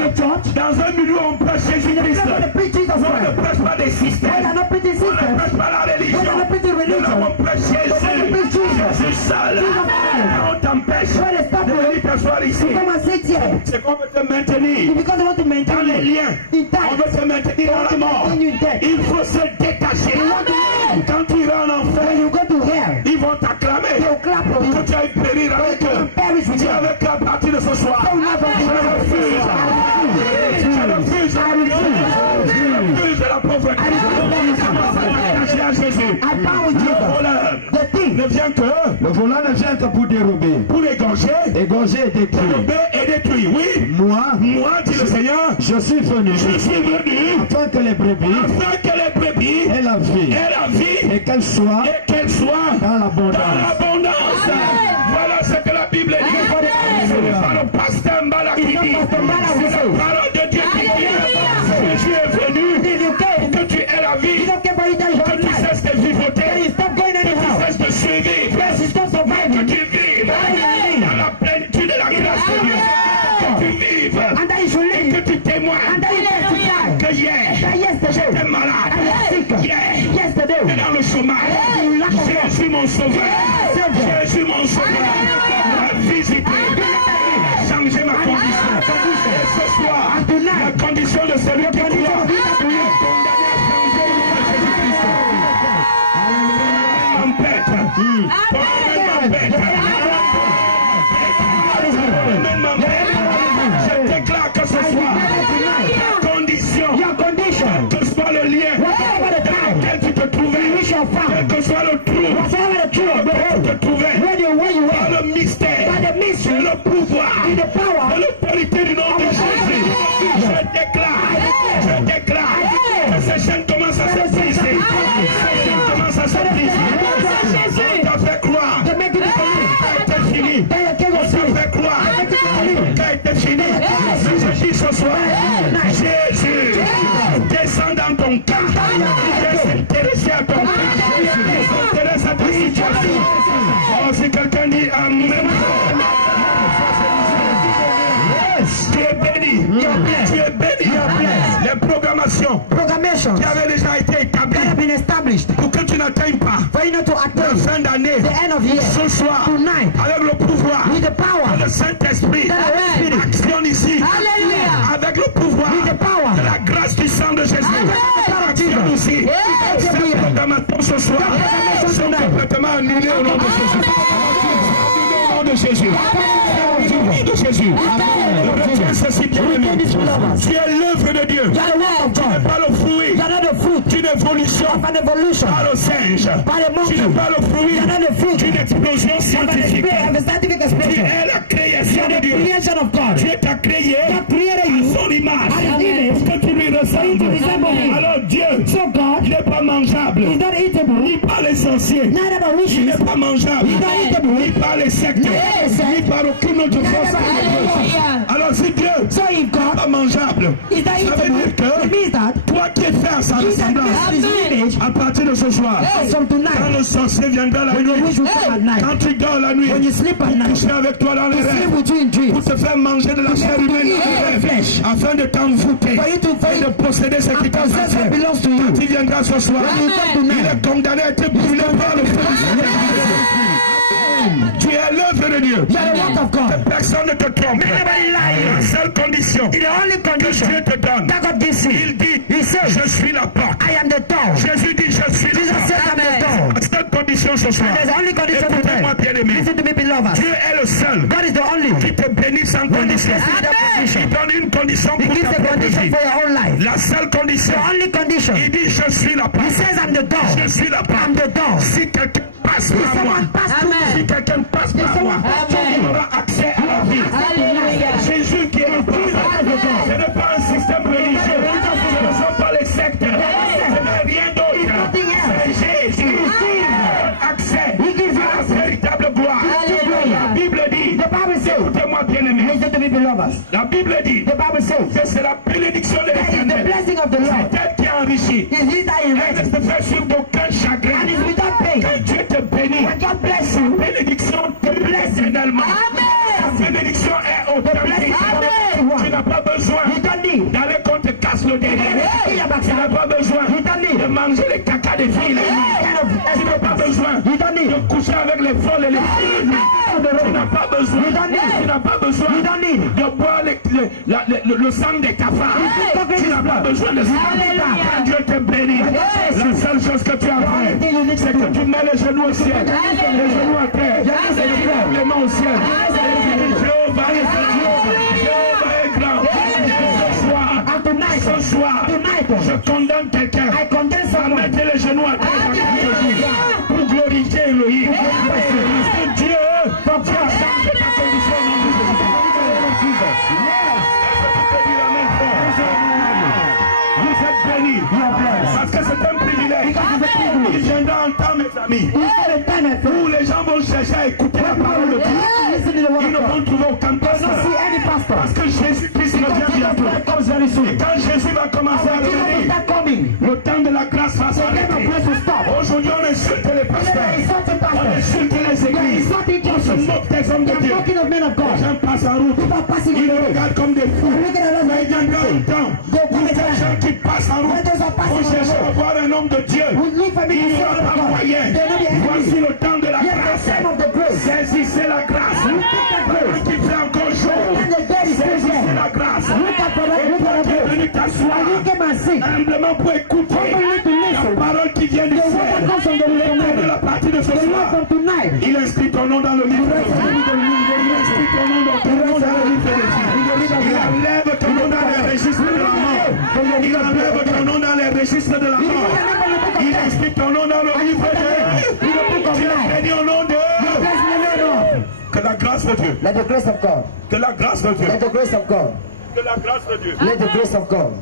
dans un milieu où on prêche Jésus-Christ. On ne prêche pas des systèmes, on ne prêche pas la religion, on prêche Jésus seul. On t'empêche de venir t'asseoir ici. C'est qu'on veut te maintenir dans les liens. On veut te maintenir dans la mort. Il faut se détacher. Quand tu iras en enfer, ils vont t'acclamer que tu ailles périr avec eux. Tu es avec eux à partir de ce soir. Je refuse de la pauvreté. À Jésus. Le volant ne vient que pour dérober, pour égorger et détruire. Oui, moi, dit le Seigneur, je suis venu afin que les brebis aient la vie et qu'elles soient dans l'abondance. Voilà ce que la Bible dit. Ce n'est pas le pasteur Mbala qui dit, c'est la parole de Dieu qui dit. Jésus est venu pour que tu aies la vie, que tu cesses de vivoter, que tu cesses de suivre, que tu vives dans la plénitude de la grâce de Dieu, que tu vives et que tu témoignes que hier j'étais malade, hier j'étais dans le chômage, Jésus mon sauveur, Jésus mon sauveur m'a visité, changé ma condition. Et ce soir, la condition de celui qui croit est condamné à changer Jésus-Christ. Je déclare que ce soir, ta condition, quel que soit le lien dans lequel tu te trouvais, quel que soit le trou où tu te trouvais, par le mystère, le pouvoir, l'autorité du nom de Jésus, je déclare que ces chaînes commencent à se briser. Ces chaînes commencent à se briser. On t'a fait croire que c'était fini. On t'a fait croire que c'était fini. Mais je dis ce soir, Jésus descend dans ton cas. Il s'est intéressé à ton cas. Il s'intéresse à ta situation. Oh, si quelqu'un dit Amen. Tu es béni. Tu es béni. Les programmations qui avaient déjà été établies pour que tu n'atteignes pas la fin d'année, ce soir, avec le pouvoir de le Saint-Esprit, action ici, avec le pouvoir de la grâce du sang de Jésus, action ici. Ces programmations ce soir sont complètement annulées au nom de Jésus. Au nom de Jésus. De Jésus. Retiens ceci bien aimé. Tu es l'œuvre de Dieu. Tu n'es pas le fruit d'une évolution par le singe. Tu n'es pas le fruit d'une explosion scientifique. Tu es la création de Dieu. Dieu t'a créé à son image pour que tu lui ressembles. Alors Dieu, il n'est pas mangeable ni par les sorciers, il n'est pas mangeable ni par les sectes, ni par aucune autre force. Alors si Dieu n'est pas mangeable, ça veut dire que toi qui es fait à sa ressemblance, à partir de ce soir, quand le sorcier viendra la nuit, quand tu dors la nuit, pour coucher avec toi dans les rêves, pour te faire manger de la chair humaine afin de t'envoûter et de posséder ce qui t'appartient. Quand il viendra ce soir, il est condamné à être brûlé par le feu. Tu es l'œuvre de Dieu. Personne ne te trompe. La seule condition que Dieu te donne, il dit, je suis la porte. Jésus dit, je suis la porte. La seule condition ce soir, écoutez-moi bien aimé, Dieu est le seul qui te bénit sans condition. Il donne une condition pour ta propre vie. La seule condition, il dit, je suis la porte. Je suis la porte. Si quelqu'un passe par moi, si quelqu'un passe par moi, il aura accès à la vie. Jésus qui est Écoutez-moi bien aimé. La Bible dit que c'est la bénédiction de l'Éternel. C'est elle qui enrichit. Elle ne se fait suivre d'aucun chagrin. Quand Dieu te bénit, sa bénédiction te blesse éternellement. Sa bénédiction est authentique. Tu n'as pas besoin d'aller qu'on te casse le derrière. Tu n'as pas besoin de manger les caca des filles. Tu n'as pas besoin de coucher avec les folles et les filles. Tu n'as pas besoin. Tu n'as pas besoin de boire le sang des cafards. Tu n'as pas besoin de ça. Quand Dieu te bénit, la seule chose que tu as fait, c'est que tu mets les genoux au ciel, les genoux à terre, les mains au ciel. Jéhovah est grand. Ce soir, je condamne quelqu'un à mettre les genoux à terre pour glorifier Elohim. Dieu, tu as changé ta condition dans le nom de Jésus. Vous êtes bénis parce que c'est un privilège. Il viendra un temps, mes amis, où les gens vont chercher à écouter la parole de Dieu. Ils ne vont trouver aucun pasteur. Parce que Jésus-Christ revient bientôt. Et quand Jésus va commencer à revenir, le temps de la grâce va s'arrêter. Aujourd'hui, on insulte les pasteurs. On insulte les églises. On se moque des hommes de Dieu. Les gens passent en route. Ils nous regardent comme des fous. Mais il y a un temps où les gens qui passent en route vont chercher à voir un homme de Dieu. Il n'y aura pas moyen. Voici le temps de la grâce. Saisissez la grâce. Pendant qu'il fait encore chaud, saisissez la grâce. Et toi qui es venu t'asseoir humblement pour écouter la parole qui vient du ciel de la partie de ce soir, il inscrit ton nom dans le livre de vie. Il inscrit ton nom dans le livre de vie. Il enlève ton nom dans les registres de la mort. Il enlève ton nom dans les registres de la mort. Il inscrit ton nom dans le livre de vie. Tu es béni au nom de que la grâce de Dieu. Let the grace of God. Que la grâce de Dieu. Let the grace of God. Que la grâce de Dieu. Let the grace of God.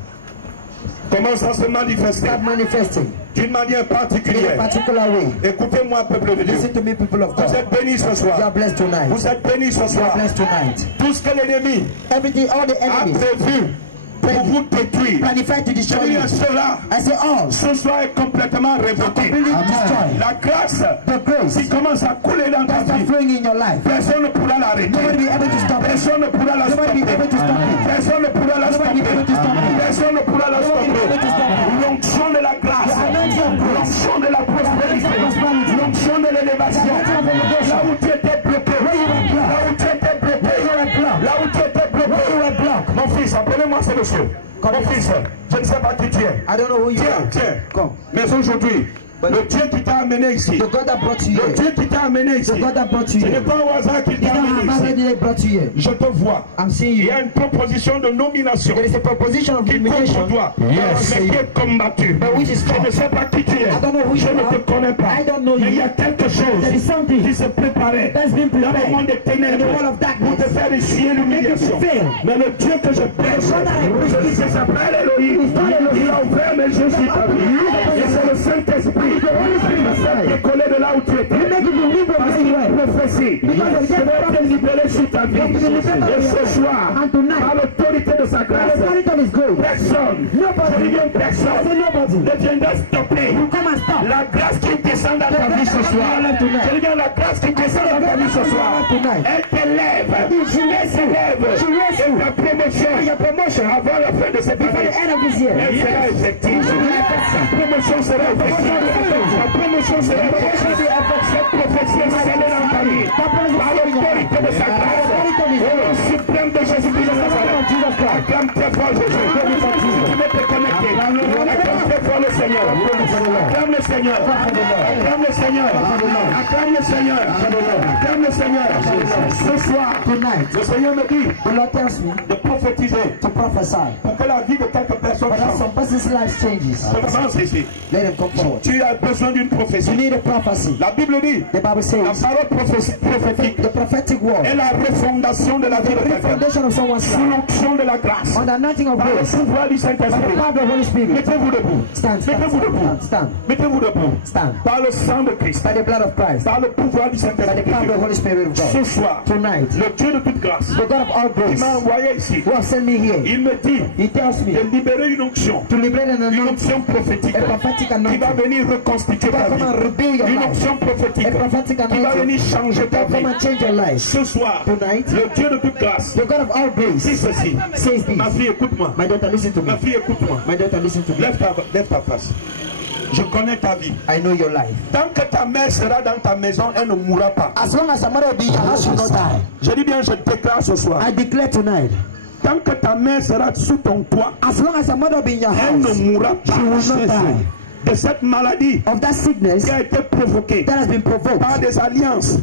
Commence à se manifester Start manifesting d'une manière in a particulière. particular way. Écoutez-moi, peuple de Dieu. Listen to me, people of Vous God. êtes bénis ce You soir. are blessed tonight. Vous êtes bénis ce You are soir. blessed tonight. Tout ce que l'ennemi Everything, all the a enemies prévu pour vous détruire, planify to destroy you. cela I say all ce soir est complètement révoqué. completely destroyed. La grâce The grace qui commence à couler dans ta that's vie, flowing in your life. personne ne pourra l'arrêter. Nobody be able to stop it. Personne ne pourra la Nobody be able to stop stopper. it. Personne ne pourra la Nobody be able to stop stopper. it. Personne ne pourra la Nobody be able to stop stopper. it. L'onction de la grâce, The anointing of grace. l'onction de la prospérité, l'onction de l'élévation. Là où tu étais bloqué, là où tu étais bloqué, là où tu étais bloqué. Mon fils, appelez-moi ce monsieur. Mon fils, je ne sais pas qui tu es. I don't know who you are. Tiens. Come. Mais aujourd'hui, le Dieu qui t'a amené ici, The God that brought you le here. Dieu qui t'a amené ici, The God that brought you ce n'est here. pas au hasard qu'il You t'a don't amené have ici. already they brought you here. Je te vois. I'm seeing Il y you. a une proposition de nomination There is a proposition of qui contre illumination. toi, Yes. mais qui est combattue. But which is Je ne false. sais pas qui tu es. I don't know who Je you ne are. te connais pas. I don't know Mais you. il y a quelque chose There is something qui se préparait that's been dans le prepared monde des ténèbres in the world of darkness pour te faire essuyer l'humiliation. to fail. Mais le Dieu que je prêche, celui qui s'appelle Elohim, il a ouvert mes yeux sur ta vie. Et c'est le Saint-Esprit qui m'a fait décoller de là où tu étais. Parce qu'il a prophétie. Je vais te libérer sur ta vie. Et ce soir, par l'autorité de sa grâce, personne, je dis bien personne, ne viendra stopper la grâce qui descend dans ta vie ce soir. Je dis bien la grâce qui descend dans ta vie ce soir. Elle t'élève, elle s'élève, et ta promotion avant la fin de cette année, elle sera effective. Ta promotion sera effective. Ta promotion sera effective. Cette prophétie est scellée dans ta vie. Par l'autorité de sa grâce, au nom suprême de Jésus-Christ de Nazareth. Acclame très fort Jésus. Tu veux te connecter. Acclame très fort le Seigneur. Acclame le Seigneur. Acclame le Seigneur. Acclame le Seigneur. Acclame le Seigneur. Ce soir, le Seigneur me dit The Lord tells me de prophétiser to prophesy. pour que la vie de quelques personnes But as some change. person's life changes, Commence ici. let them come forward. Tu as besoin d'une You prophétie. need a prophecy. La Bible dit The Bible la says parole prophétique the prophetic word, est la refondation de la vie de the quelqu'un. foundation of someone's Sous life, l'onction de la grâce. on the anointing of Par le grace, pouvoir du by the Saint-Esprit. power of the Holy Spirit. Mettez-vous debout. Stand, stand, Mettez-vous debout. stand, stand, Mettez-vous debout. stand. Par le sang de Christ, by the blood of Christ, par le pouvoir du by the Saint-Esprit, power of the Holy Spirit of ce God, soir, tonight, le Dieu de toute grâce, the God of all qui grace, m'a envoyé ici, who has sent me here, il me dit he tells me de libérer une onction, to liberate an une anointing, onction prophétique a prophetic qui va anointing, venir reconstituer to ta come and vie, rebuild your une life, onction prophétique a prophetic qui va anointing, venir changer ta to come vie. and change your life. Ce soir, Tonight, le Dieu de toute grâce the God of all dit grace ceci. says this. Ma fille, écoute-moi. My daughter, listen to me. Ma fille, écoute-moi. My daughter, listen to me. Lève ta face. Je connais ta vie. I know your life. Tant que ta mère sera dans ta maison, elle ne mourra pas. As long as your mother will be in your house, she will not die. Je dis bien, je déclare ce soir. I declare tonight, Tant que ta mère sera sous ton toit, as long as your mother will be in your elle ne house, mourra pas. she will not die. De cette maladie Of that sickness qui a été provoquée that has been provoked par des alliances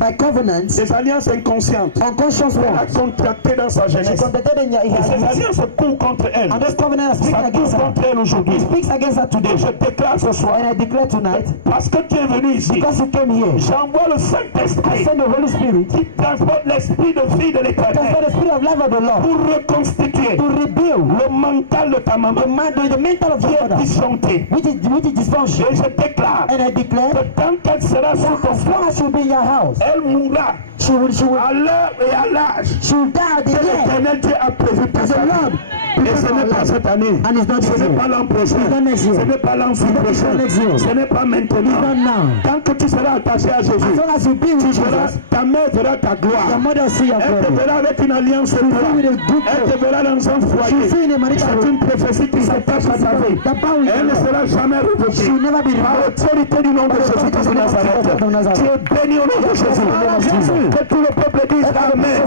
inconscientes unconscious qu'elle a ones, contractées dans sa she jeunesse. conducted in your Et ces house, alliances courent contre elle. and this covenant is speaking Ça court against her. contre elle aujourd'hui. He speaks against her Et today. je déclare ce soir, And I declare tonight, parce que tu es venu ici, because you came here, j'envoie le I Saint-Esprit send the Holy Spirit qui transporte l'esprit de fille de to l'Éternel transfer the spirit of life of the Lord, pour reconstituer to rebuild le mental de ta maman the mental of qui your est mother, disjoncté. which is dysfunction. Et je déclare And I declare, que tant qu'elle sera sous ton as long toit, as she'll be in your house, elle mourra she will à l'heure et à l'âge die at the que end. l'Éternel Dieu a prévu pour As sa the Lord, vie. Et ce n'est pas cette année, and it's not ce this n'est year, pas l'an prochain, it's not next ce year, n'est pas l'an prochain, next year, ce n'est pas it's maintenant. not now. Tant que tu seras attaché à As Jésus, long as you be with Jesus, ta mère verra ta your gloire. mother will see your Elle te glory. verra avec une alliance au toi. with a good Elle te verra dans un She'll foyer. see in a marital C'est room. une prophétie qui s'attache à ta vie. The power Elle ne is sera jamais revoquée. She will never be Par revoked. l'autorité du nom de Jésus-Christ de Nazareth. Tu es béni au nom de Jésus. Que tout le peuple dise Amen.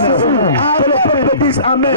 Que le peuple dise Amen.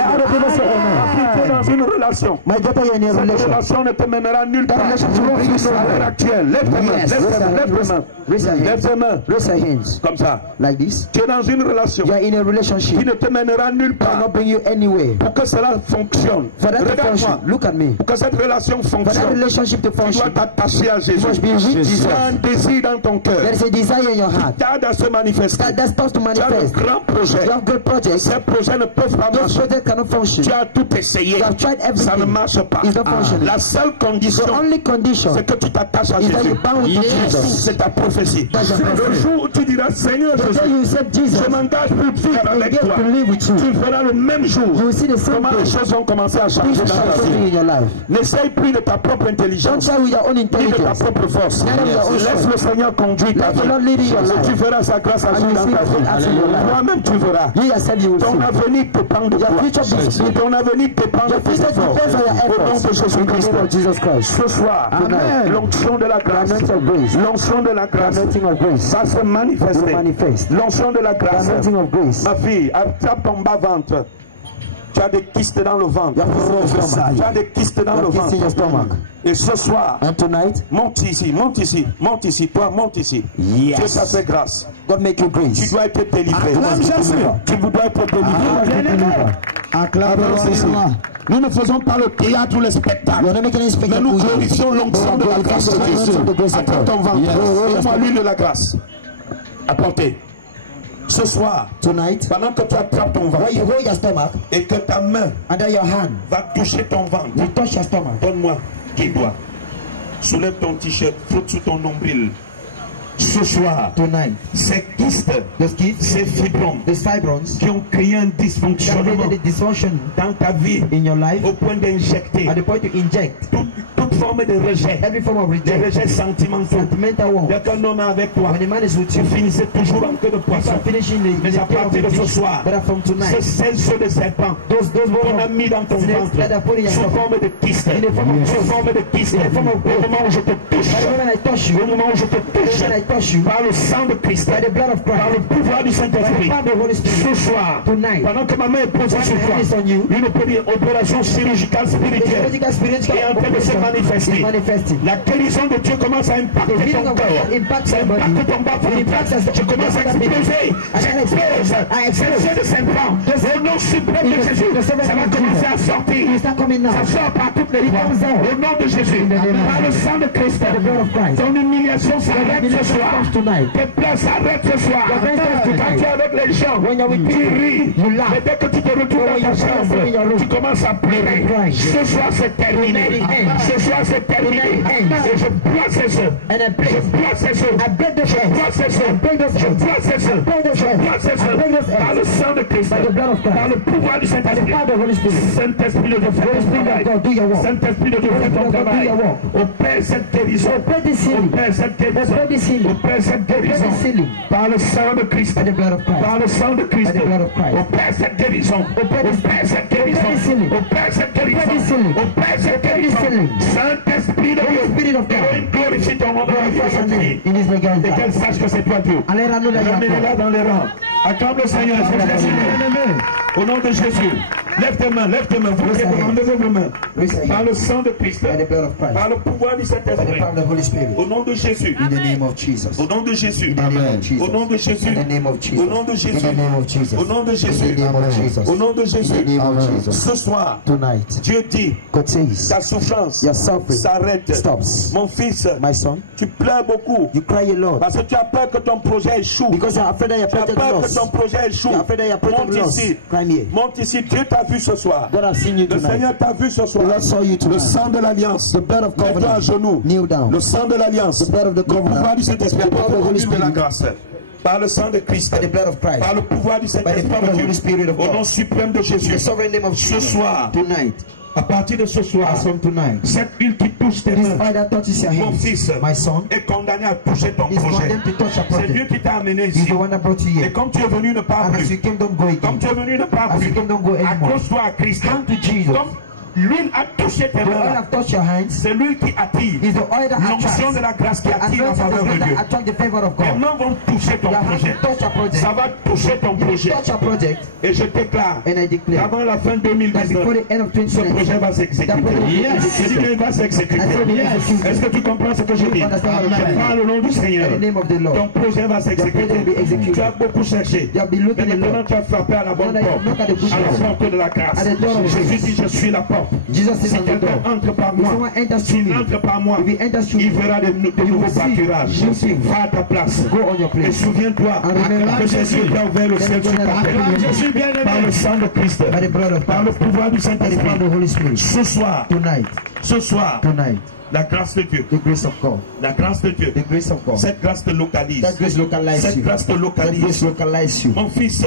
Tu es dans une relation. My daughter, you're in a Cette relation. relation ne te mènera nulle part. relationship will bring you À l'heure nowhere. actuelle, lève tes mains. Yes. Lève tes mains. Lève tes mains. Raise your Lève hands. tes mains. Raise your hands Comme ça. like this. Tu es dans une relation You are in a qui relationship. ne te mènera nulle Cannot part. bring you anywhere. Pour que cela fonctionne, For that to regarde-moi. function, look at me. Pour que cette relation For that fonctionne, relationship to tu dois function, t'attacher à Jésus. you must be with Tu Jesus. as un désir dans ton cœur. There is a desire in your heart Tarde à se manifester. that starts to Tu as de manifest. grands projets. You have good projects. Ces projets ne peuvent pas Those marcher. projects cannot function. Tu as tout essayé. You have tried Ça ne everything. marche pas. It's not functioning. La seule condition, The only condition c'est que tu t'attaches à is that Jésus. you bound to Jesus. C'est ta prophétie. That's your Le prophecy. jour où tu diras Seigneur The day Jésus, you said Jesus, je m'engage pour vivre I avec get toi. to live with you. Tu feras le même jour. You will see the same Comment les day. choses vont commencer à changer Things dans shall ta change vie. in your life. N'essaye plus de ta propre Don't intelligence, try with your own ni de ta intelligence. propre force. Neither with your own Laisse strength. le Seigneur conduire ta Let the Lord lead in your vie. life. Tu verras sa grâce agir And you dans see ta God acting in your vie. life. Toi-même tu verras. You yourself, you will Ton see. avenir dépend de toi. Your future depends. Ton avenir dépend de Your tes future efforts. depends on your Au nom efforts. de In the Jésus-Christ. name of Jesus Christ. Ce soir, Amen. l'onction de la grâce, The anointing of grace. l'onction de la grâce Anointing of grace. va se Will manifester. manifest. L'onction de la The grâce. anointing of grace. Ma fille, tape ton bas-ventre. Tu as des kystes dans le ventre. You have kystes in your stomach. Tu as des kystes dans You le have kystes in your ventre. stomach. Et ce soir, And tonight, monte ici, monte ici, monte ici, toi monte ici. Yes. Dieu t'a fait grâce. God make you Tu grace. dois être délivré. Acclame Jésus. Tu dois être délivré. Acclamons Jésus. Nous ne faisons pas le théâtre ou le spectacle. You're not making any Mais spectacle. nous glorifions l'onction de la grâce de Jésus. Attends ton ventre. Donne-moi l'huile de la grâce. Apportez. Ce soir, Tonight, pendant que tu attrapes ton ventre when you hold your stomach et que ta main under your hand, va toucher ton ventre, you touch your stomach. donne-moi qui doit. Soulève ton t-shirt, frotte sous ton nombril. Ce soir, Tonight, ces kystes, the skin, ces fibromes the fibrons qui ont créé un that dysfonctionnement created the dysfunction dans ta vie in your life au point d'injecter at the point to inject toute forme de rejet, every form of des rejection, rejets sentimentaux. sentimental one. Dès qu'un homme est avec toi, When a man is with tu you, finissais toujours en queue de you poisson. are finishing Mais the à partir de ce soir, but from ce tonight, 16 œufs de serpent those qu'on a ones mis dans ton ventre that are put in your sous stomach, forme de kyste, in the form of sous forme de kyste, au moment où je te touche, by the moment I touch you, au moment où je te touche, when I touch you, par le sang de Christ, by the blood of par le Christ, pouvoir du by the Saint-Esprit, power of the Holy ce Spirit, soir, tonight, pendant que ma main est posée sur my hand is toi, on you, une opération chirurgicale the spirituelle physical spiritual est en train de se operation manifester. is manifesting. La guérison de Dieu commence à The impacter healing ton of corps. God impacts Ça your body. impacte ton bas It impacts ventre. us. Tu commences à exploser. J'explose. Ces œufs de serpent. Au nom suprême de Jésus. Ça va commencer à sortir. You start coming now. Ça sort par toutes les voies. Au nom de Jésus. Par le sang de Christ. blood of Christ. Ton humiliation s'arrête ce soir. Tonight. Tes pleurs s'arrêtent ce soir. Quand tu es avec les gens, When you're with tu people, ris. you laugh. Mais dès que tu te retrouves dans ta chambre, tu commence à pleurer. Ce soir c'est terminé. Ce soir c'est terminé. Et je bois ces eaux. Je bois ces eaux. Je bois ces eaux. Je bois ces eaux. Je bois ces eaux. Par le sang de Christ. Par le pouvoir du Saint-Esprit. Saint-Esprit de Dieu, fais ton travail. Saint-Esprit de Dieu, fais ton travail. Opère cette guérison. Opère cette guérison. Opère cette guérison. Par le sang de Christ. Par le sang de Christ. Opère cette guérison. Opère cette guérison. Opère cette guérison. Opère cette guérison. Saint-Esprit de Dieu, glorifie ton nom dans la vie. Et qu'elle sache que c'est toi Dieu. Remets-la dans les rangs. Acclame le Seigneur. Au nom de Jésus. Lève tes mains, vous qui rendez vos mains. Par le sang de Christ, par le pouvoir du Saint-Esprit, au nom de Jésus, au nom de Jésus, au nom de Jésus, au nom de Jésus, au nom de Jésus, au nom de Jésus. Ce soir, Dieu dit, ta souffrance s'arrête. Mon fils, tu pleures beaucoup parce que tu as peur que ton projet échoue. Tu as peur que ton projet échoue. Monte ici, Dieu t'a vu ce soir. Le Seigneur t'a vu ce soir. Le sang de l'alliance. Mets-toi à genoux. Le sang de l'alliance. Le pouvoir du Saint-Esprit. De la grâce. Par le sang de Christ. Par le pouvoir du Saint-Esprit. Au nom suprême de Jésus. Ce soir. À partir de ce soir, cette huile qui touche tes mains, mon fils, est condamné à toucher ton projet. C'est Dieu qui t'a amené ici. Et comme tu es venu ne pas plus, accroche-toi à Christ. L'huile a touché tes mains. C'est l'huile qui attire. L'onction de la grâce qui attire la faveur de Dieu. Les mains vont toucher ton projet. Ça va toucher ton projet. Et je déclare qu'avant la fin 2019, ce projet va s'exécuter. Il va s'exécuter. Est-ce que tu comprends ce que je dis? Je parle au nom du Seigneur. Ton projet va s'exécuter. Tu as beaucoup cherché. Mais maintenant tu as frappé à la bonne porte. À la porte de la grâce. Jésus dit, je suis la porte. Si quelqu'un entre par moi, s'il entre par moi, il verra de nouveaux pâturages. Va à ta place. Et souviens-toi que Jésus t'a ouvert le ciel sur ta tête. Par le sang de Christ, par le pouvoir du Saint-Esprit. Ce soir, la grâce de Dieu. La grâce de Dieu. Cette grâce te localise. Cette grâce te localise. Mon fils,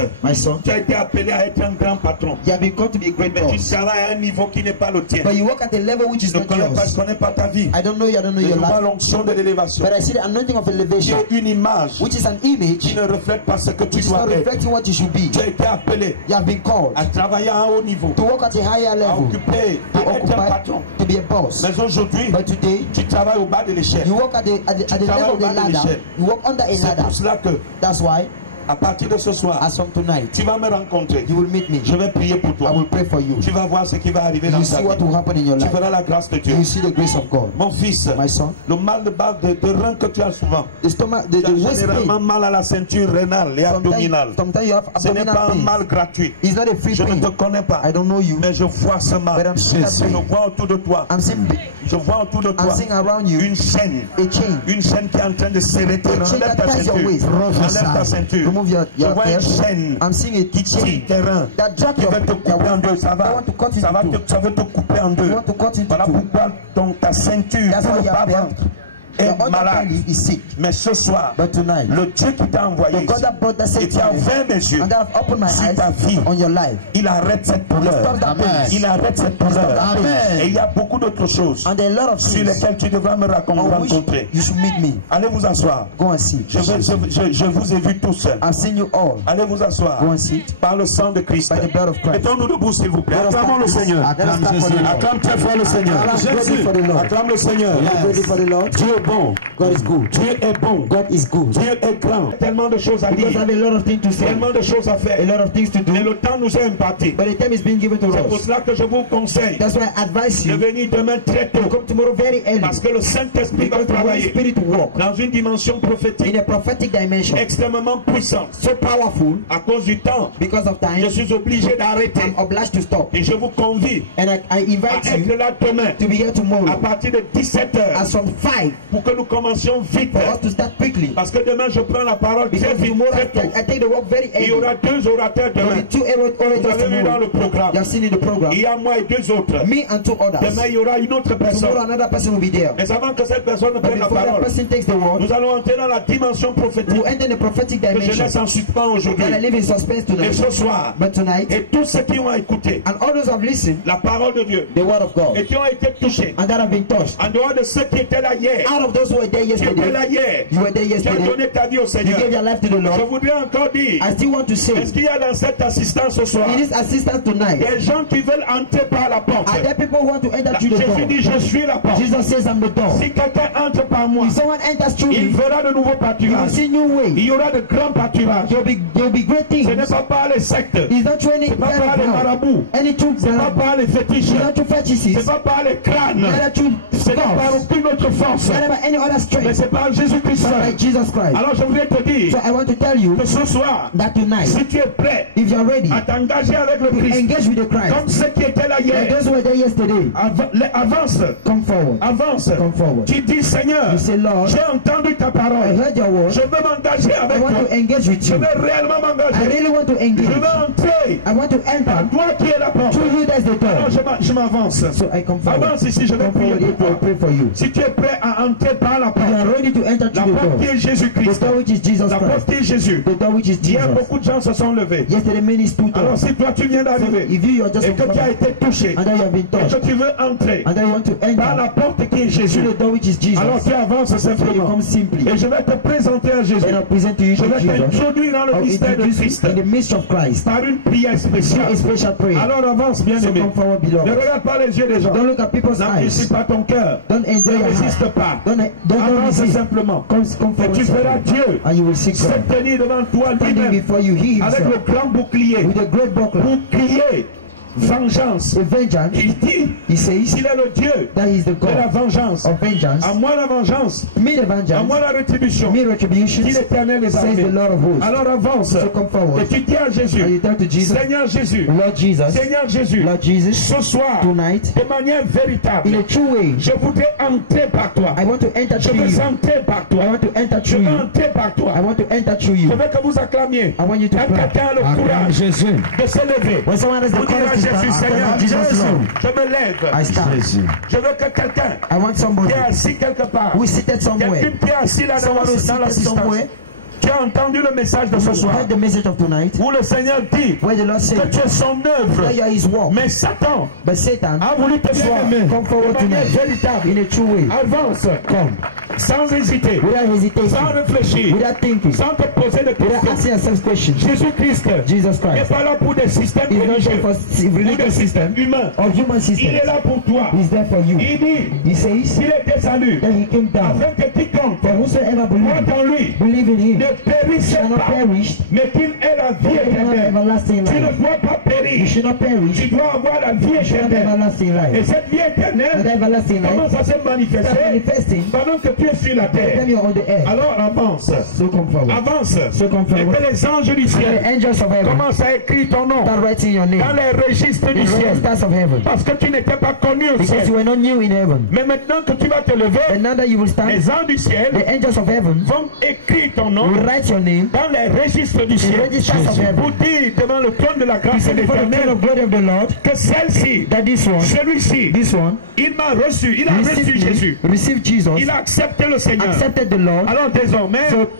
tu as été appelé à être un grand patron. Mais tu travailles à un niveau qui n'est pas le tien. Je ne connais pas ta vie. Je vois l'onction de l'élévation. Qui est une image qui ne reflète pas ce que tu dois être. Tu as été appelé à travailler à un haut niveau, à occuper, à être un patron. Mais aujourd'hui, tu travailles au bas de l'échelle. You work at the level of the ladder. You work under a ladder. C'est pour cela que that's why à partir de ce soir, as from tonight, tu vas me rencontrer. You will meet me. Je vais prier pour toi. I will pray for you. Tu vas voir ce qui va arriver dans ta vie. What will happen in your life. Tu verras la grâce de Dieu. You see the grace of God. Mon fils, my son, le mal de bas de rein que tu as souvent, the stomach, tu as généralement mal à la ceinture rénale et abdominale. Ce n'est pas un mal gratuit. It's not a free je ne te connais pas. I don't know you. Mais je vois ce mal. Je vois autour de toi. Je vois autour de toi une chaîne. Une chaîne qui est en train de serrer. Enlève ta ceinture. Enlève ta ceinture. Je vois une chaîne qui tire tes reins. Qui va te couper en deux. Ça va te couper en deux. Voilà pourquoi ta ceinture, le bas-ventre, est malade. Mais ce soir, le Dieu qui t'a envoyé ici, et qui a ouvert mes yeux sur ta vie, il arrête cette douleur. Il arrête cette douleur. Et il y a beaucoup d'autres choses sur lesquelles tu devras me rencontrer. Allez vous asseoir. Je vous ai vu tous. Allez vous asseoir. Par le sang de Christ. Mettons-nous debout s'il vous plaît. Acclamons le Seigneur. Acclame très fort le Seigneur. Acclame le Seigneur. Dieu est bon. God is good. Dieu est bon. God is good. Dieu est grand. Tellement de choses à dire. Tellement de choses à faire. Mais le temps nous est imparti. But the time is being given to us. C'est pour cela que je vous conseille That's why I advise you de venir demain très tôt. Come tomorrow very early. Parce que le Saint-Esprit va travailler dans une dimension prophétique in a prophetic dimension extrêmement puissante. So powerful. À cause du temps, because of time, je suis obligé d'arrêter. I'm obliged to stop. Et je vous convie and I invite à être là demain to be here tomorrow à partir de 17h. as from 5 pour que nous commencions vite. For us to start quickly. Parce que demain je prends la parole très vite, très tôt. I take the work very early. Il y aura 2 orateurs demain. Vous avez vu dans le programme. You have seen in the program. Il y a moi et 2 autres. Me and 2 others. Demain il y aura une autre personne. Tomorrow another person will be there. Mais avant que cette personne ne prenne la parole, person takes the word, nous allons entrer dans la dimension prophétique. we'll enter the prophetic Que je dimension. laisse en suspens aujourd'hui. And I live in suspense tonight. Et ce soir, But tonight, et tous ceux qui ont écouté and all those who have listened, la parole de Dieu, the word of God, et qui ont été touchés, and that have been touched, en dehors de ceux qui étaient là hier, out of those who were there tu étais yesterday, là hier, you were there tu as yesterday, donné ta vie au you Seigneur. gave your life to the Je Lord. voudrais encore dire, I still want to say, est-ce qu'il y a dans cette assistance ce soir in this assistance tonight, des gens qui veulent entrer par la porte? are there people who want to enter through the Jésus door? dit, je suis la porte. Jesus says, I'm the door. Si quelqu'un entre par moi, If someone enters through il me, verra de nouveaux you will pâturages. see new way. Il y aura de grands pâturages. There will be great things. Ce n'est pas par les sectes, He's not training c'est pas par les marabouts, any truth. c'est pas par les fétiches, He's not through fetishes. c'est pas par les crânes, Neither through c'est pas par skulls. aucune autre force, Neither by any other mais strength. c'est par Jésus-Christ But by seul. Jesus Christ. Alors je voudrais te So dire I want to tell you que ce soir, that tonight, si tu es prêt if you're ready à t'engager avec le to Christ, engage with the Christ, comme ceux qui étaient là like hier, those who were there yesterday, avance, come forward. avance. Come forward. Tu dis, Seigneur, You say, Lord, j'ai entendu ta I parole, heard your word. je veux m'engager I avec want toi, to engage with je you. veux réellement I m'engager, really want to je engage. veux entrer I want to par enter toi qui es la porte. through you. That's the Alors door. je m'avance. So I come forward. Avance ici, je vais Come prier forward. pour I toi. pray for you. Si tu es prêt à entrer par la If you are porte, ready to enter la through the porte qui door, est the Jésus-Christ, door which is Jesus la porte Christ, qui est Jésus. the door which is Hier, Jesus. beaucoup de gens se sont levés. Yesterday many stood Alors up. si toi tu viens d'arriver If you are just et que tu as été touché and then you have been et que touched tu veux entrer and then you want to par la enter porte qui est Jésus, through the door which is Jesus, alors tu avances so you simplement. come simply. Et je vais te présenter à Jésus. And I present to you Je vais Jesus. t'introduire dans le I'll mystère de introduce Christ you in the midst of Christ. par une prière Through spéciale. a special prayer. Alors avance, bien So aimé. come forward, Ne beloved. regarde pas les yeux des gens. Don't look at people's N'apprécie eyes. pas ton cœur. Don't enjoy Ne your résiste heart. pas. Don't Avance resist. simplement. Come Et forward tu verras simply. Dieu And you will see se God tenir devant toi standing lui-même before you, He avec Himself, le grand bouclier with a great buckler, pour crier vengeance. with vengeance. Il dit He says qu'il est le Dieu that He is the de la God vengeance. of vengeance. À moi la vengeance, Me the à vengeance, moi la rétribution. me retribution, Dit l'Éternel des says armées. the Lord of hosts. Alors avance So come forward. et tu dis à And you Jésus, tell to Jesus, Seigneur Jésus, Lord Jesus, Seigneur Jésus, Lord Jesus, ce soir, tonight, de manière véritable, in a true way, je voudrais entrer par toi. I want to enter Je through veux you. entrer par I toi. want to enter Je through veux you. entrer par toi. I want to enter through Je you. veux que vous acclamiez. I want you to Quand clap. quelqu'un a le courage Jésus. de se lever, When someone has the vous dire à courage to Jésus, stand, Seigneur, Jesus Jésus, Lord, je me lève. I stand. Je veux que quelqu'un I want somebody qui est assis quelque part, who is seated somewhere, quelqu'un qui est assis là dans someone who is seated l'assistance, somewhere, tu as entendu le message de ce who soir, heard the message of tonight, où le Seigneur dit where the Lord que said, tu es son œuvre, that you are His work. mais Satan But Satan, a voulu te voir come forward de manière tonight véritable. in a true way. Avance, Come. sans hésiter, Without sans hesitation, réfléchir, without thinking, sans te poser de without questions. asking yourself questions. Jésus-Christ Jesus n'est Christ pas là pour des systèmes is not there religieux for ou des religious systèmes system humains. or human Il system. est là pour toi. He's there for you. Il dit He says qu'il est descendu that He came down afin que quiconque for whosoever croit believes, en lui believe in Him, ne périsse shall not pas, perish, mais qu'il ait la vie but have éternelle. everlasting Tu ne life. dois pas You périr, should not perish, tu dois avoir la vie you should have éternelle. everlasting Et life. cette vie And éternelle everlasting commence life à se start manifester manifesting pendant que tu es sur la when terre. you're on the earth. Alors avance, So come forward. avance, So come et forward. que les anges du The ciel angels of heaven commencent à écrire ton nom start writing your dans name les registres in du the ciel. stars of heaven. Parce que tu n'étais pas connu au Because you ciel. were not new in heaven. Mais maintenant que tu vas te lever, And now that you will stand, les anges du ciel the angels of heaven vont écrire ton nom will write your name dans les registres du in the ciel. registers of Pour heaven. dire devant le trône de la grâce et de Before the throne l'éternel of glory of the Lord, que celle-ci, that this one, celui-ci, il m'a reçu, il a reçu Jésus. received Jesus, Il a accepté le Seigneur. accepted the Lord. Alors désormais, So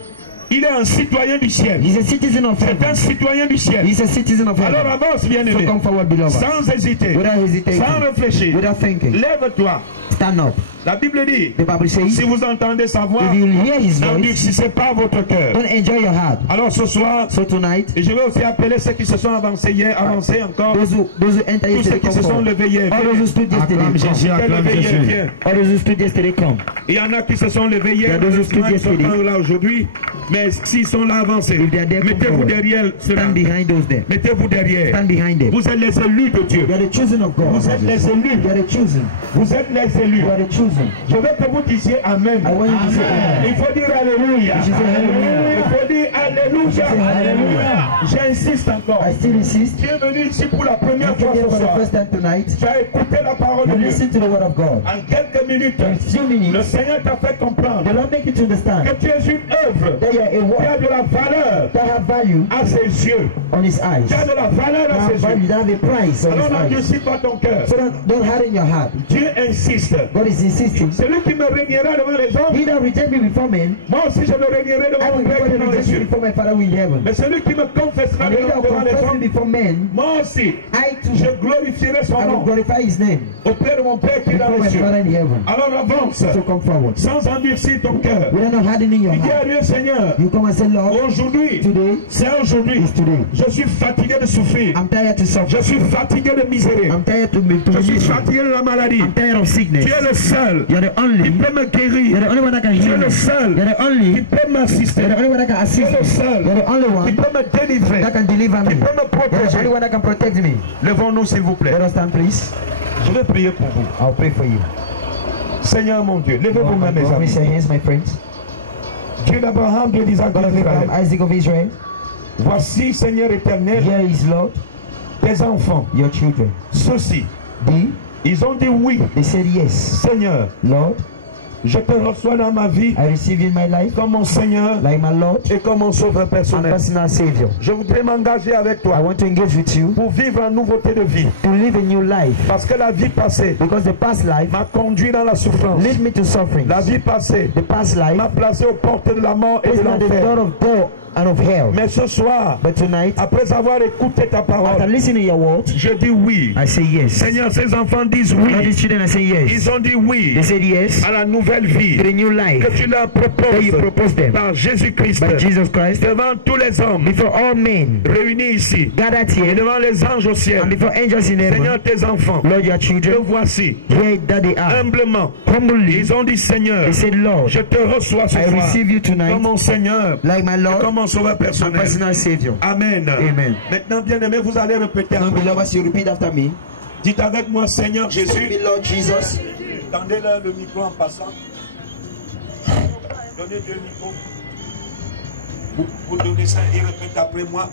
il est un citoyen du ciel. he's a citizen of C'est un heaven. citoyen du ciel. He's a citizen of Alors heaven. avance, bien So aimé. come forward, beloved. Sans hésiter, Without sans hesitating, réfléchir. without thinking, Lève-toi. stand up. La Bible dit, The Bible says, si vous entendez sa voix, if you hear His voice, n'endurcissez pas votre cœur. don't enjoy your heart. Alors ce soir, So tonight, et je vais aussi appeler ceux qui se sont avancés hier, avancés encore, those who enter tous ceux yesterday, qui come se sont forward. levés hier. All those who stood yesterday, Acclame come. Jésus, Viens acclame lever hier, Jésus. viens. All those who stood yesterday, come. Il y en a qui se sont levés hier, There are those who stood ils sont yesterday. pas là aujourd'hui, mais s'ils sont là avancés, If they are there, come mettez-vous forward. derrière cela. Stand behind those there. Mettez-vous derrière. Stand behind them. Vous êtes les élus de Dieu. You are the chosen of God. Vous êtes les élus. You are the chosen. Vous êtes les élus. You are the chosen. Je veux que vous disiez Amen. I want you to say amen. Il faut dire Alléluia. You should say hallelujah. Il faut dire Alléluia. say hallelujah. J'insiste encore. I still insist. Tu es venu ici pour la You première fois came here ce for the soir. first time tonight. Tu as écouté la parole parole de You Dieu. listen to the word of God. En quelques minutes, In a few minutes, le Seigneur t'a fait comprendre the Lord make you to understand que tu es une œuvre that you are a qui a work de la valeur that have value à ses yeux. on His eyes. Qui a de la valeur à Have ses value, yeux. that have a price on His Alors eyes. n'endurcis pas ton cœur. So don't harden your heart. Dieu insiste. God is insisting. Celui qui me régnera devant les hommes, He that reject me before men, moi aussi je me régnerai I devant will mon Père qui est dans les reject you cieux. before my Father who is in heaven. Mais celui qui me confessera And he that devant les confess me hommes, before men, moi aussi, I too, je glorifierai son I will nom glorify His name auprès de mon Père qui est dans before my les cieux. Father in heaven. Alors avance, So come forward. sans endurcir ton cœur. We don't know hardening your Dis à heart. Dieu, Seigneur, You come and say, Lord, aujourd'hui, today c'est aujourd'hui. is today. Je suis fatigué de souffrir. I'm tired to Je suffer. suis fatigué de misérer. I'm tired to be Je suis miserable. fatigué de la maladie. I'm tired of sickness. Tu es le seul You're the qui only. peut me guérir. You're the only one that can Tu heal es me. le seul You're the qui only. peut m'assister. You're the only one that can Tu assist es le me. seul You're the only qui one peut me délivrer. that can deliver me. Qui peut me You're the protéger. only one that can protect me. Levons-nous s'il vous plaît. Let us stand, please. Je vais prier pour vous. I'll pray for you. Seigneur mon Dieu, levez vos mains mes God, amis. raise your hands, my friends. Dieu d'Abraham, Dieu d'Isaac, God of Dieu Abraham, d'Israël. Isaac of Israel. Voici, Seigneur éternel, Here is Lord, tes enfants. your children. Ceux-ci, They ils ont dit oui. said yes. Seigneur, Lord, je te reçois dans ma vie I receive you in my life comme mon Seigneur like my Lord et comme mon sauveur and personnel. personal Savior. Je voudrais m'engager avec I toi want to engage with you pour vivre en nouveauté de vie. to live a new life Parce que la vie passée because the past life m'a conduit dans la souffrance. led me to suffering. La vie passée The past life m'a placé aux portes de la mort et is de not the door l'enfer. of death and of hell. Mais ce soir, But tonight, après avoir écouté ta after parole, listening to your word, je dis oui. I say yes. Seigneur, ces enfants disent All oui. these children, I say yes. Ils ont dit oui They said yes à la nouvelle vie to the new que life tu leur that you proposes propose them par Jésus-Christ by Jesus Christ devant tous les hommes before all men réunis ici gathered et here devant les anges au ciel. and before angels in heaven. Seigneur, tes enfants, Lord, your te children, voici here that they are. humblement. Humbly, Ils ont dit Seigneur, they said, Lord, je te reçois ce I soir receive you tonight comme mon Seigneur like my et Lord comme mon sauveur and personnel. personal Savior. Amen. Amen. Maintenant, bien-aimés, vous allez répéter Now, après. beloved, you repeat after me. Dites avec moi, Seigneur Say Jésus. me, Lord Jesus. Tendez-leur le micro en passant. Donnez deux micros. Vous donnez ça et répétez après moi.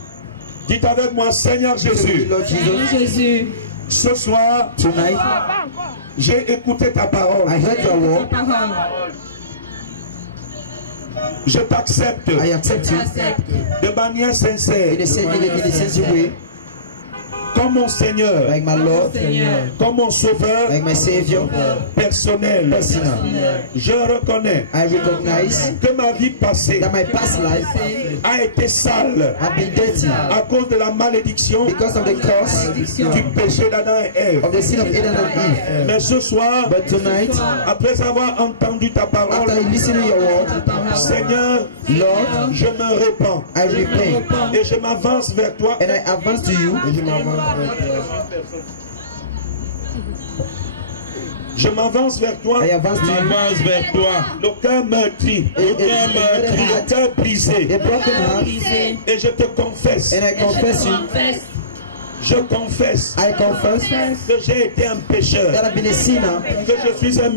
Dites avec moi, Seigneur Say me, Jésus. Lord Jesus. Jésus, Ce soir, Tonight, j'ai écouté ta parole. I heard your word. parole, Je t'accepte I accept you de manière sincère in a sensitive way, comme mon Seigneur, like my Lord, Seigneur, comme mon sauveur like my Savior, personnel. personal. Je reconnais I recognize que ma vie passée that my past life a été sale have been dirty à cause de la malédiction because of the curse du péché d'Adam et Ève. of the sin of Adam and Eve. Mais ce soir, But tonight, après avoir entendu ta after parole, listening to your word, Seigneur, Lord, je me répands I repent et je m'avance vers toi. and I advance to you. Je m'avance vers toi. I advance to you. M'avance vers toi. Le cœur meurtri, le cœur brisé. A broken heart, Et je te confesse, and I confess you. je confesse I confess que j'ai été un pécheur, that I've been a sinner, que je suis un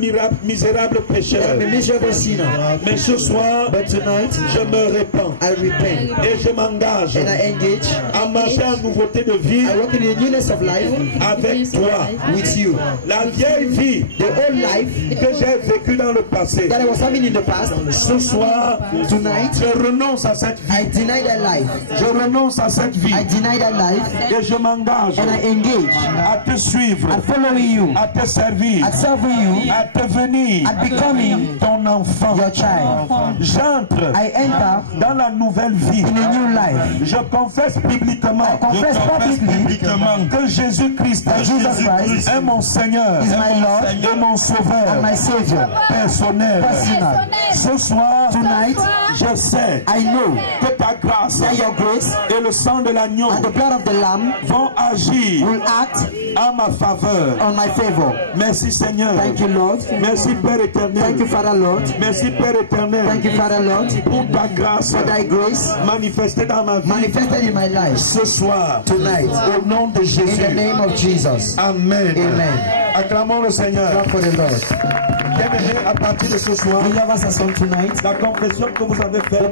misérable that pécheur. I'm a miserable sinner. Mais ce soir, But tonight, je me répands I repent et je m'engage and I engage. à marcher en nouveauté de vie I walk in the newness of life avec toi. with you. La vieille vie The old life que j'ai vécue dans le passé, that I was having in the past, ce soir, tonight, je renonce à cette vie. I deny that life. Je renonce à cette vie I deny that life et je m'engage and I engage à te suivre, at following you, à te servir, at serving you, à devenir at becoming ton enfant. your child. J'entre I enter dans la nouvelle vie. in a new life. Je confesse bibliquement I confess publicly que Jésus-Christ Jesus Christ est mon Seigneur is my Lord et mon Sauveur and my Savior. personnel. Personal. Ce soir, Tonight, je sais I know que ta grâce that your grace et le sang de l'agneau and the blood of the Lamb vont agir will act à ma faveur. on my favor. Merci Seigneur. Thank you, Lord. Merci Père éternel. Thank you, Father, Lord. Merci Père éternel Thank you, Father, Lord, pour ta grâce for thy grace manifestée dans ma vie manifested in my life ce soir. tonight. Au nom de In Jésus. the name of Jesus. Amen. Amen. Acclamons le Seigneur. Clap for the Lord. Bien-aimé, à partir de ce soir, la confession que vous avez faite,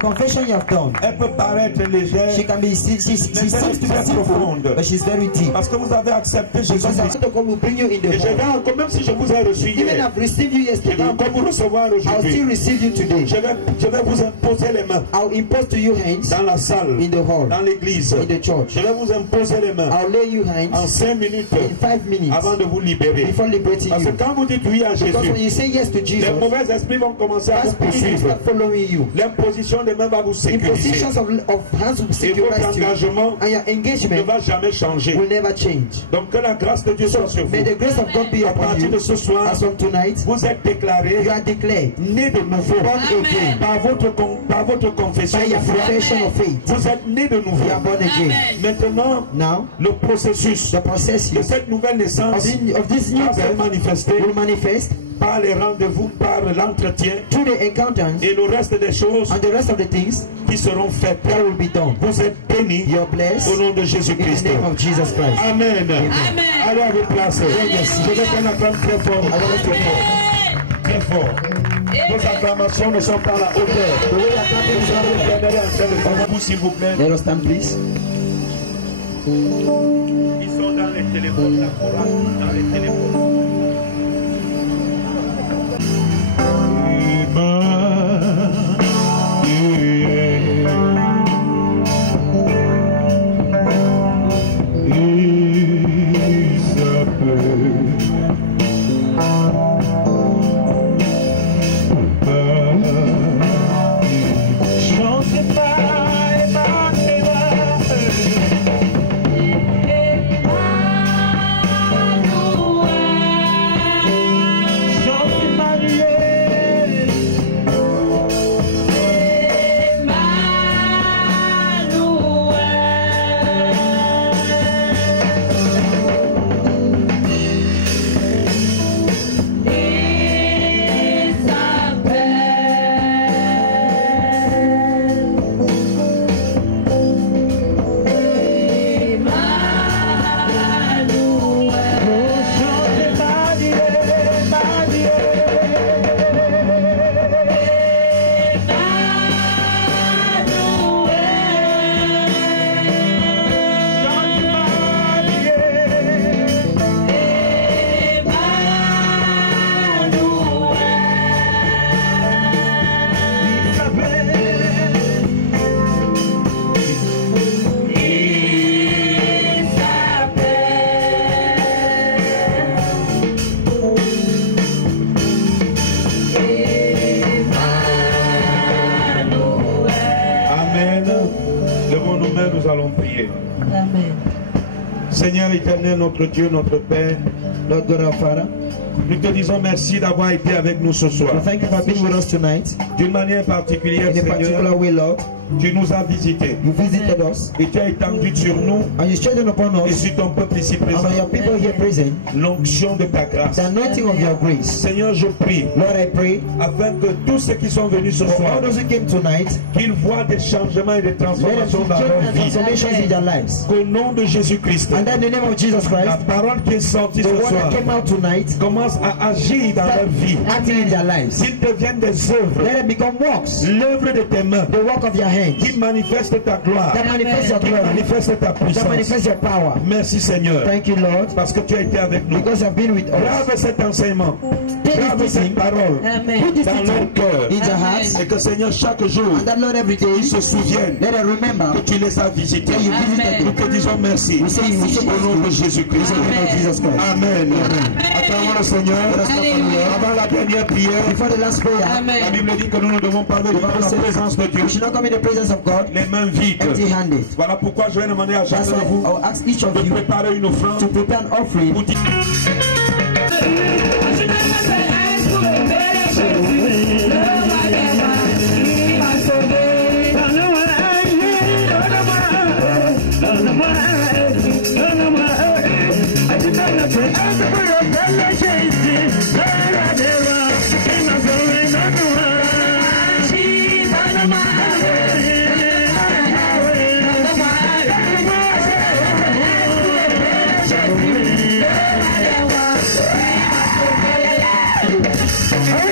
elle peut paraître légère, she can be she seems to be profonde, simple, but she's very deep. parce que vous avez accepté Jésus. Because I'm going to bring you in the Et je vais home. encore, même si je vous ai reçu Even hier, I've received you je vais yesterday, encore vous recevoir I'll still aujourd'hui. receive you today. Je vais vous imposer les mains I'll impose to you hands dans la salle, in the hall, dans l'église. in the church. Je vais vous imposer les mains I'll lay you en hands 5 minutes in 5 minutes avant de vous libérer. before liberating Parce que you. quand vous dites oui à Because when Jésus, you say yes to les Jesus, mauvais esprits vont commencer à vous that spirit will poursuivre. start following you. L'imposition des mains va vous sécuriser. Impositions of hands will Et votre securize you, engagement and your ne engagement va jamais changer. will never change. Donc que la grâce de Dieu soit sur vous. May the grace of God be À upon partir you. de ce soir, As from tonight, vous êtes déclaré you are declared né de nouveau born again par votre confession by de your foi. profession of faith. Vous êtes né de nouveau. You are born again. Maintenant, Now, le processus the process de cette nouvelle naissance of this new va se birth manifester will manifest par les rendez-vous, par l'entretien through the encounters et le reste des choses and the rest of the things qui seront faites. that will be done. Vous êtes bénis You're blessed au nom de in the Jésus-Christ. name of Jesus Christ. Amen. Allez à vos places. Je vais qu'on acclame très fort. Très fort. Vos acclamations ne sont pas à la hauteur. Vous, s'il vous plaît. Let us stand, please. Ils sont dans les téléphones, la chorale, dans les téléphones. Nous allons prier. Amen. Seigneur éternel, notre Dieu, notre Père, Lord God our Father, nous te disons merci d'avoir été avec nous ce soir. we thank you for being with us tonight. D'une manière particulière, In a particular Seigneur, way, Lord, tu nous as visités you visited us et tu as étendu sur nous and you strengthened upon et us sur ton peuple ici and présent on your people here present l'onction de ta grâce. the anointing of your grace. Seigneur, je prie Lord, I pray afin que tous ceux qui sont venus ce for soir, all those who came tonight, qu'ils voient des changements et des let them see transformations dans change leur and vie. transformations in their lives. Qu'au nom de Jésus-Christ, And then in the name of Jesus la Christ, parole qui est sortie the ce word soir that came out tonight, commence à agir dans leur vie. acting in their lives. Qu'ils deviennent des œuvres, Let them become works, l'œuvre de tes mains, the work of your hands, qui manifestent ta gloire, that manifest your qui glory, manifestent ta that puissance. manifest your power. Merci Seigneur, Thank you, Lord, parce que tu as été avec nous. because you have been with us. Grave cet enseignement, grave cette parole Amen. dans leur cœur. In their hearts, Et que Seigneur, chaque jour, and that Lord every day, ils se souviennent let them remember que tu les as visités. that you Amen. visited Nous them. te disons merci. We say you Au nom de Jésus-Christ. Amen. Acclamons le Seigneur. Avant la dernière prière, Before the last prayer, la Amen. Bible dit que nous ne devons pas venir dans la présence de Dieu we should not come in the presence of God les mains vides. empty-handed. Voilà pourquoi je vais demander à chacun That's de why vous I'll ask each of de you préparer une offrande to prepare an offering pour dire Amen.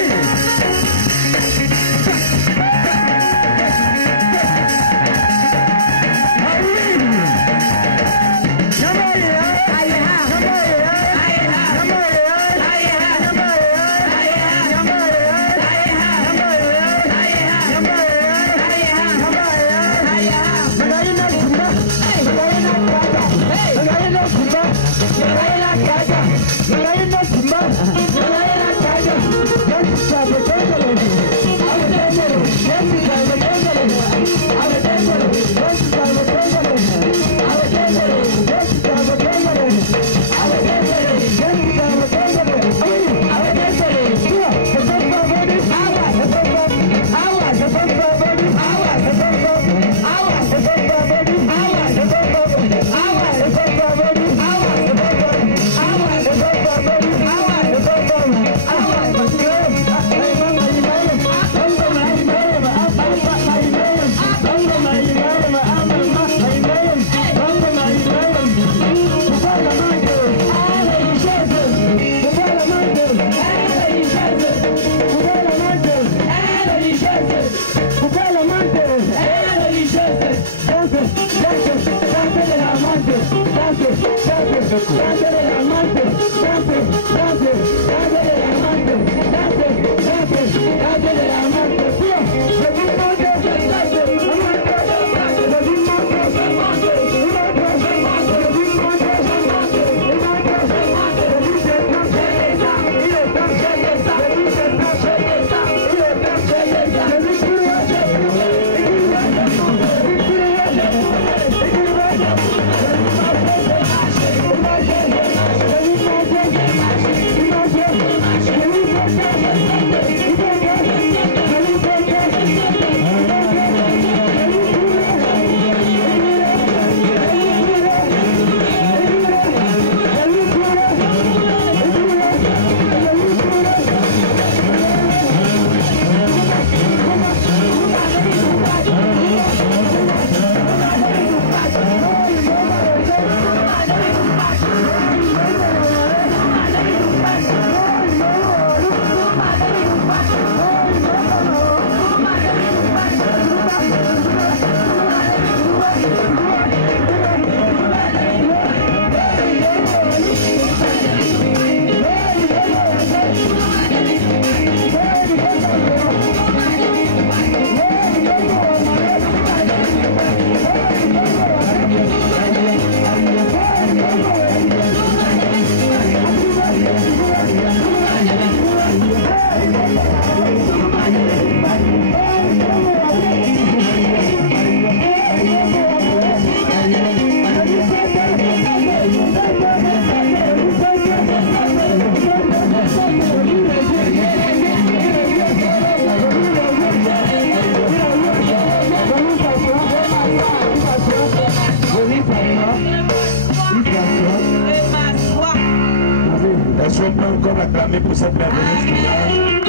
Est-ce qu'on peut encore acclamer pour cette merveilleuse finale?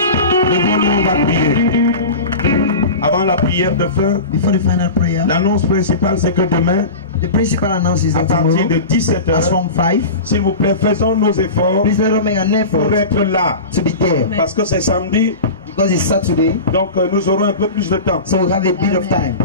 Levons-nous, on va prier. Avant la prière de fin, Before the final prayer, l'annonce principale c'est que demain, the principal announces à that partir tomorrow, de 17h, as from 5, s'il vous plaît, faisons nos efforts please let us make an effort pour être là. to be there. Parce que c'est samedi, Because it's Saturday, donc nous aurons un peu plus de temps. so we have a bit of time.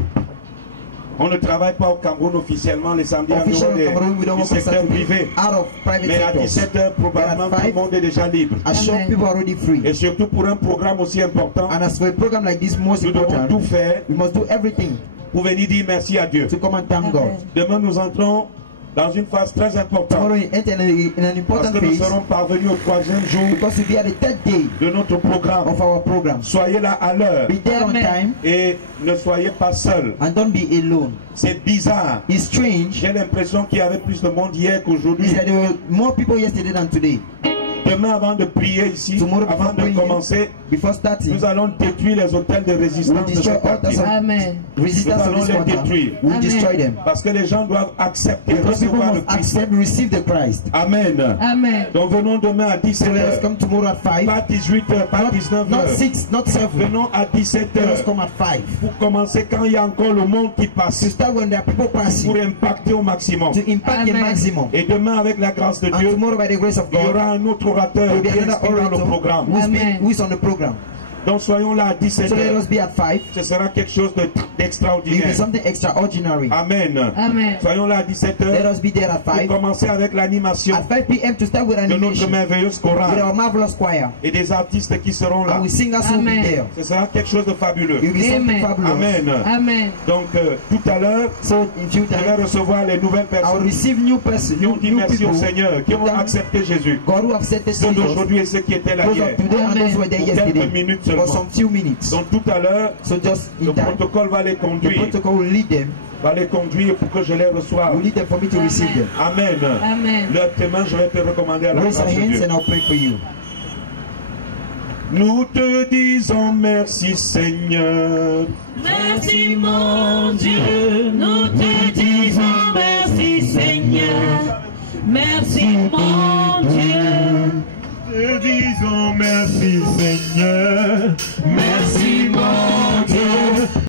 On ne travaille pas au Cameroun officiellement les samedis en Official dehors Cameroon, we don't du work on secteur Saturday privé. out of private Mais à sectors. 17h, probablement, But at tout le 5, monde est déjà libre. as some people are already free. Et surtout pour un programme aussi important, And as for a program like this, most nous devons tout important, faire we must do everything pour venir dire merci à Dieu. to come and thank God. Demain, nous entrons dans une phase très Tomorrow importante we enter in an parce important que nous phase serons parvenus au 3e jour because we'll be at the third day de notre programme. of our program. Soyez là à l'heure Be there on time et ne soyez pas seuls. and don't be alone. C'est bizarre. It's strange. J'ai l'impression qu'il y avait plus de monde hier qu'aujourd'hui. Is that there were more people yesterday than today. Demain, avant de prier ici, Tomorrow avant before de praying, commencer, before starting, nous allons détruire les hôtels de résistance we'll de destroy ce quartier. altars of Amen. resistance Nous of allons this les quarter. détruire. We'll Amen. destroy them. Parce que les gens doivent accepter, Because people recevoir le must Christ. accept, receive the Christ. Amen. Amen. Donc venons demain à So let us 17h. come tomorrow at 5. Pas 18h, pas Not 19h. 6, not 7. Venons à Let us 17h come at 5. pour commencer quand il y a encore le monde qui passe. To start when there are people passing. Pour impacter au maximum. To impact the Amen. maximum. Et demain, avec la grâce de And Dieu, tomorrow by the grace of il y God, aura un autre orateur there will be qui another expliquera le orator programme. Amen. who is on the program. Donc soyons là à So let 17h. us be at 5. Ce sera quelque chose It will be d'extraordinaire. something extraordinary. Amen. Amen. Soyons là à Let 17h us be there at pour 5. commencer avec l'animation At 5 p.m. to start with de notre animation merveilleuse with chorale our marvelous choir. et des artistes qui seront là. And we singers will be Amen. there. Ce sera quelque chose de fabuleux. It will be something Amen. fabulous. Amen. Amen. Donc tout à l'heure, So in few je vais times, recevoir les nouvelles I will personnes receive new person, qui ont dit new merci au people. Seigneur, qui ont accepté Jésus. God who accepted Ceux Jesus. d'aujourd'hui et ceux qui étaient là Those hier. of today and Amen. those who were there Pour quelques yesterday. minutes For seulement. some few minutes. Donc tout à l'heure, So just le in time, protocole va les the conduire. protocol will lead them. Va les conduire pour que je les reçoive. Will lead them for me to receive them. Amen. Amen. Lève tes mains, je vais te recommander à la Raise your grâce de hands Dieu. and I'll pray for you. Nous te disons merci Seigneur. Merci mon Dieu, nous te disons merci Seigneur. Merci mon Dieu. Te disons merci Seigneur. Merci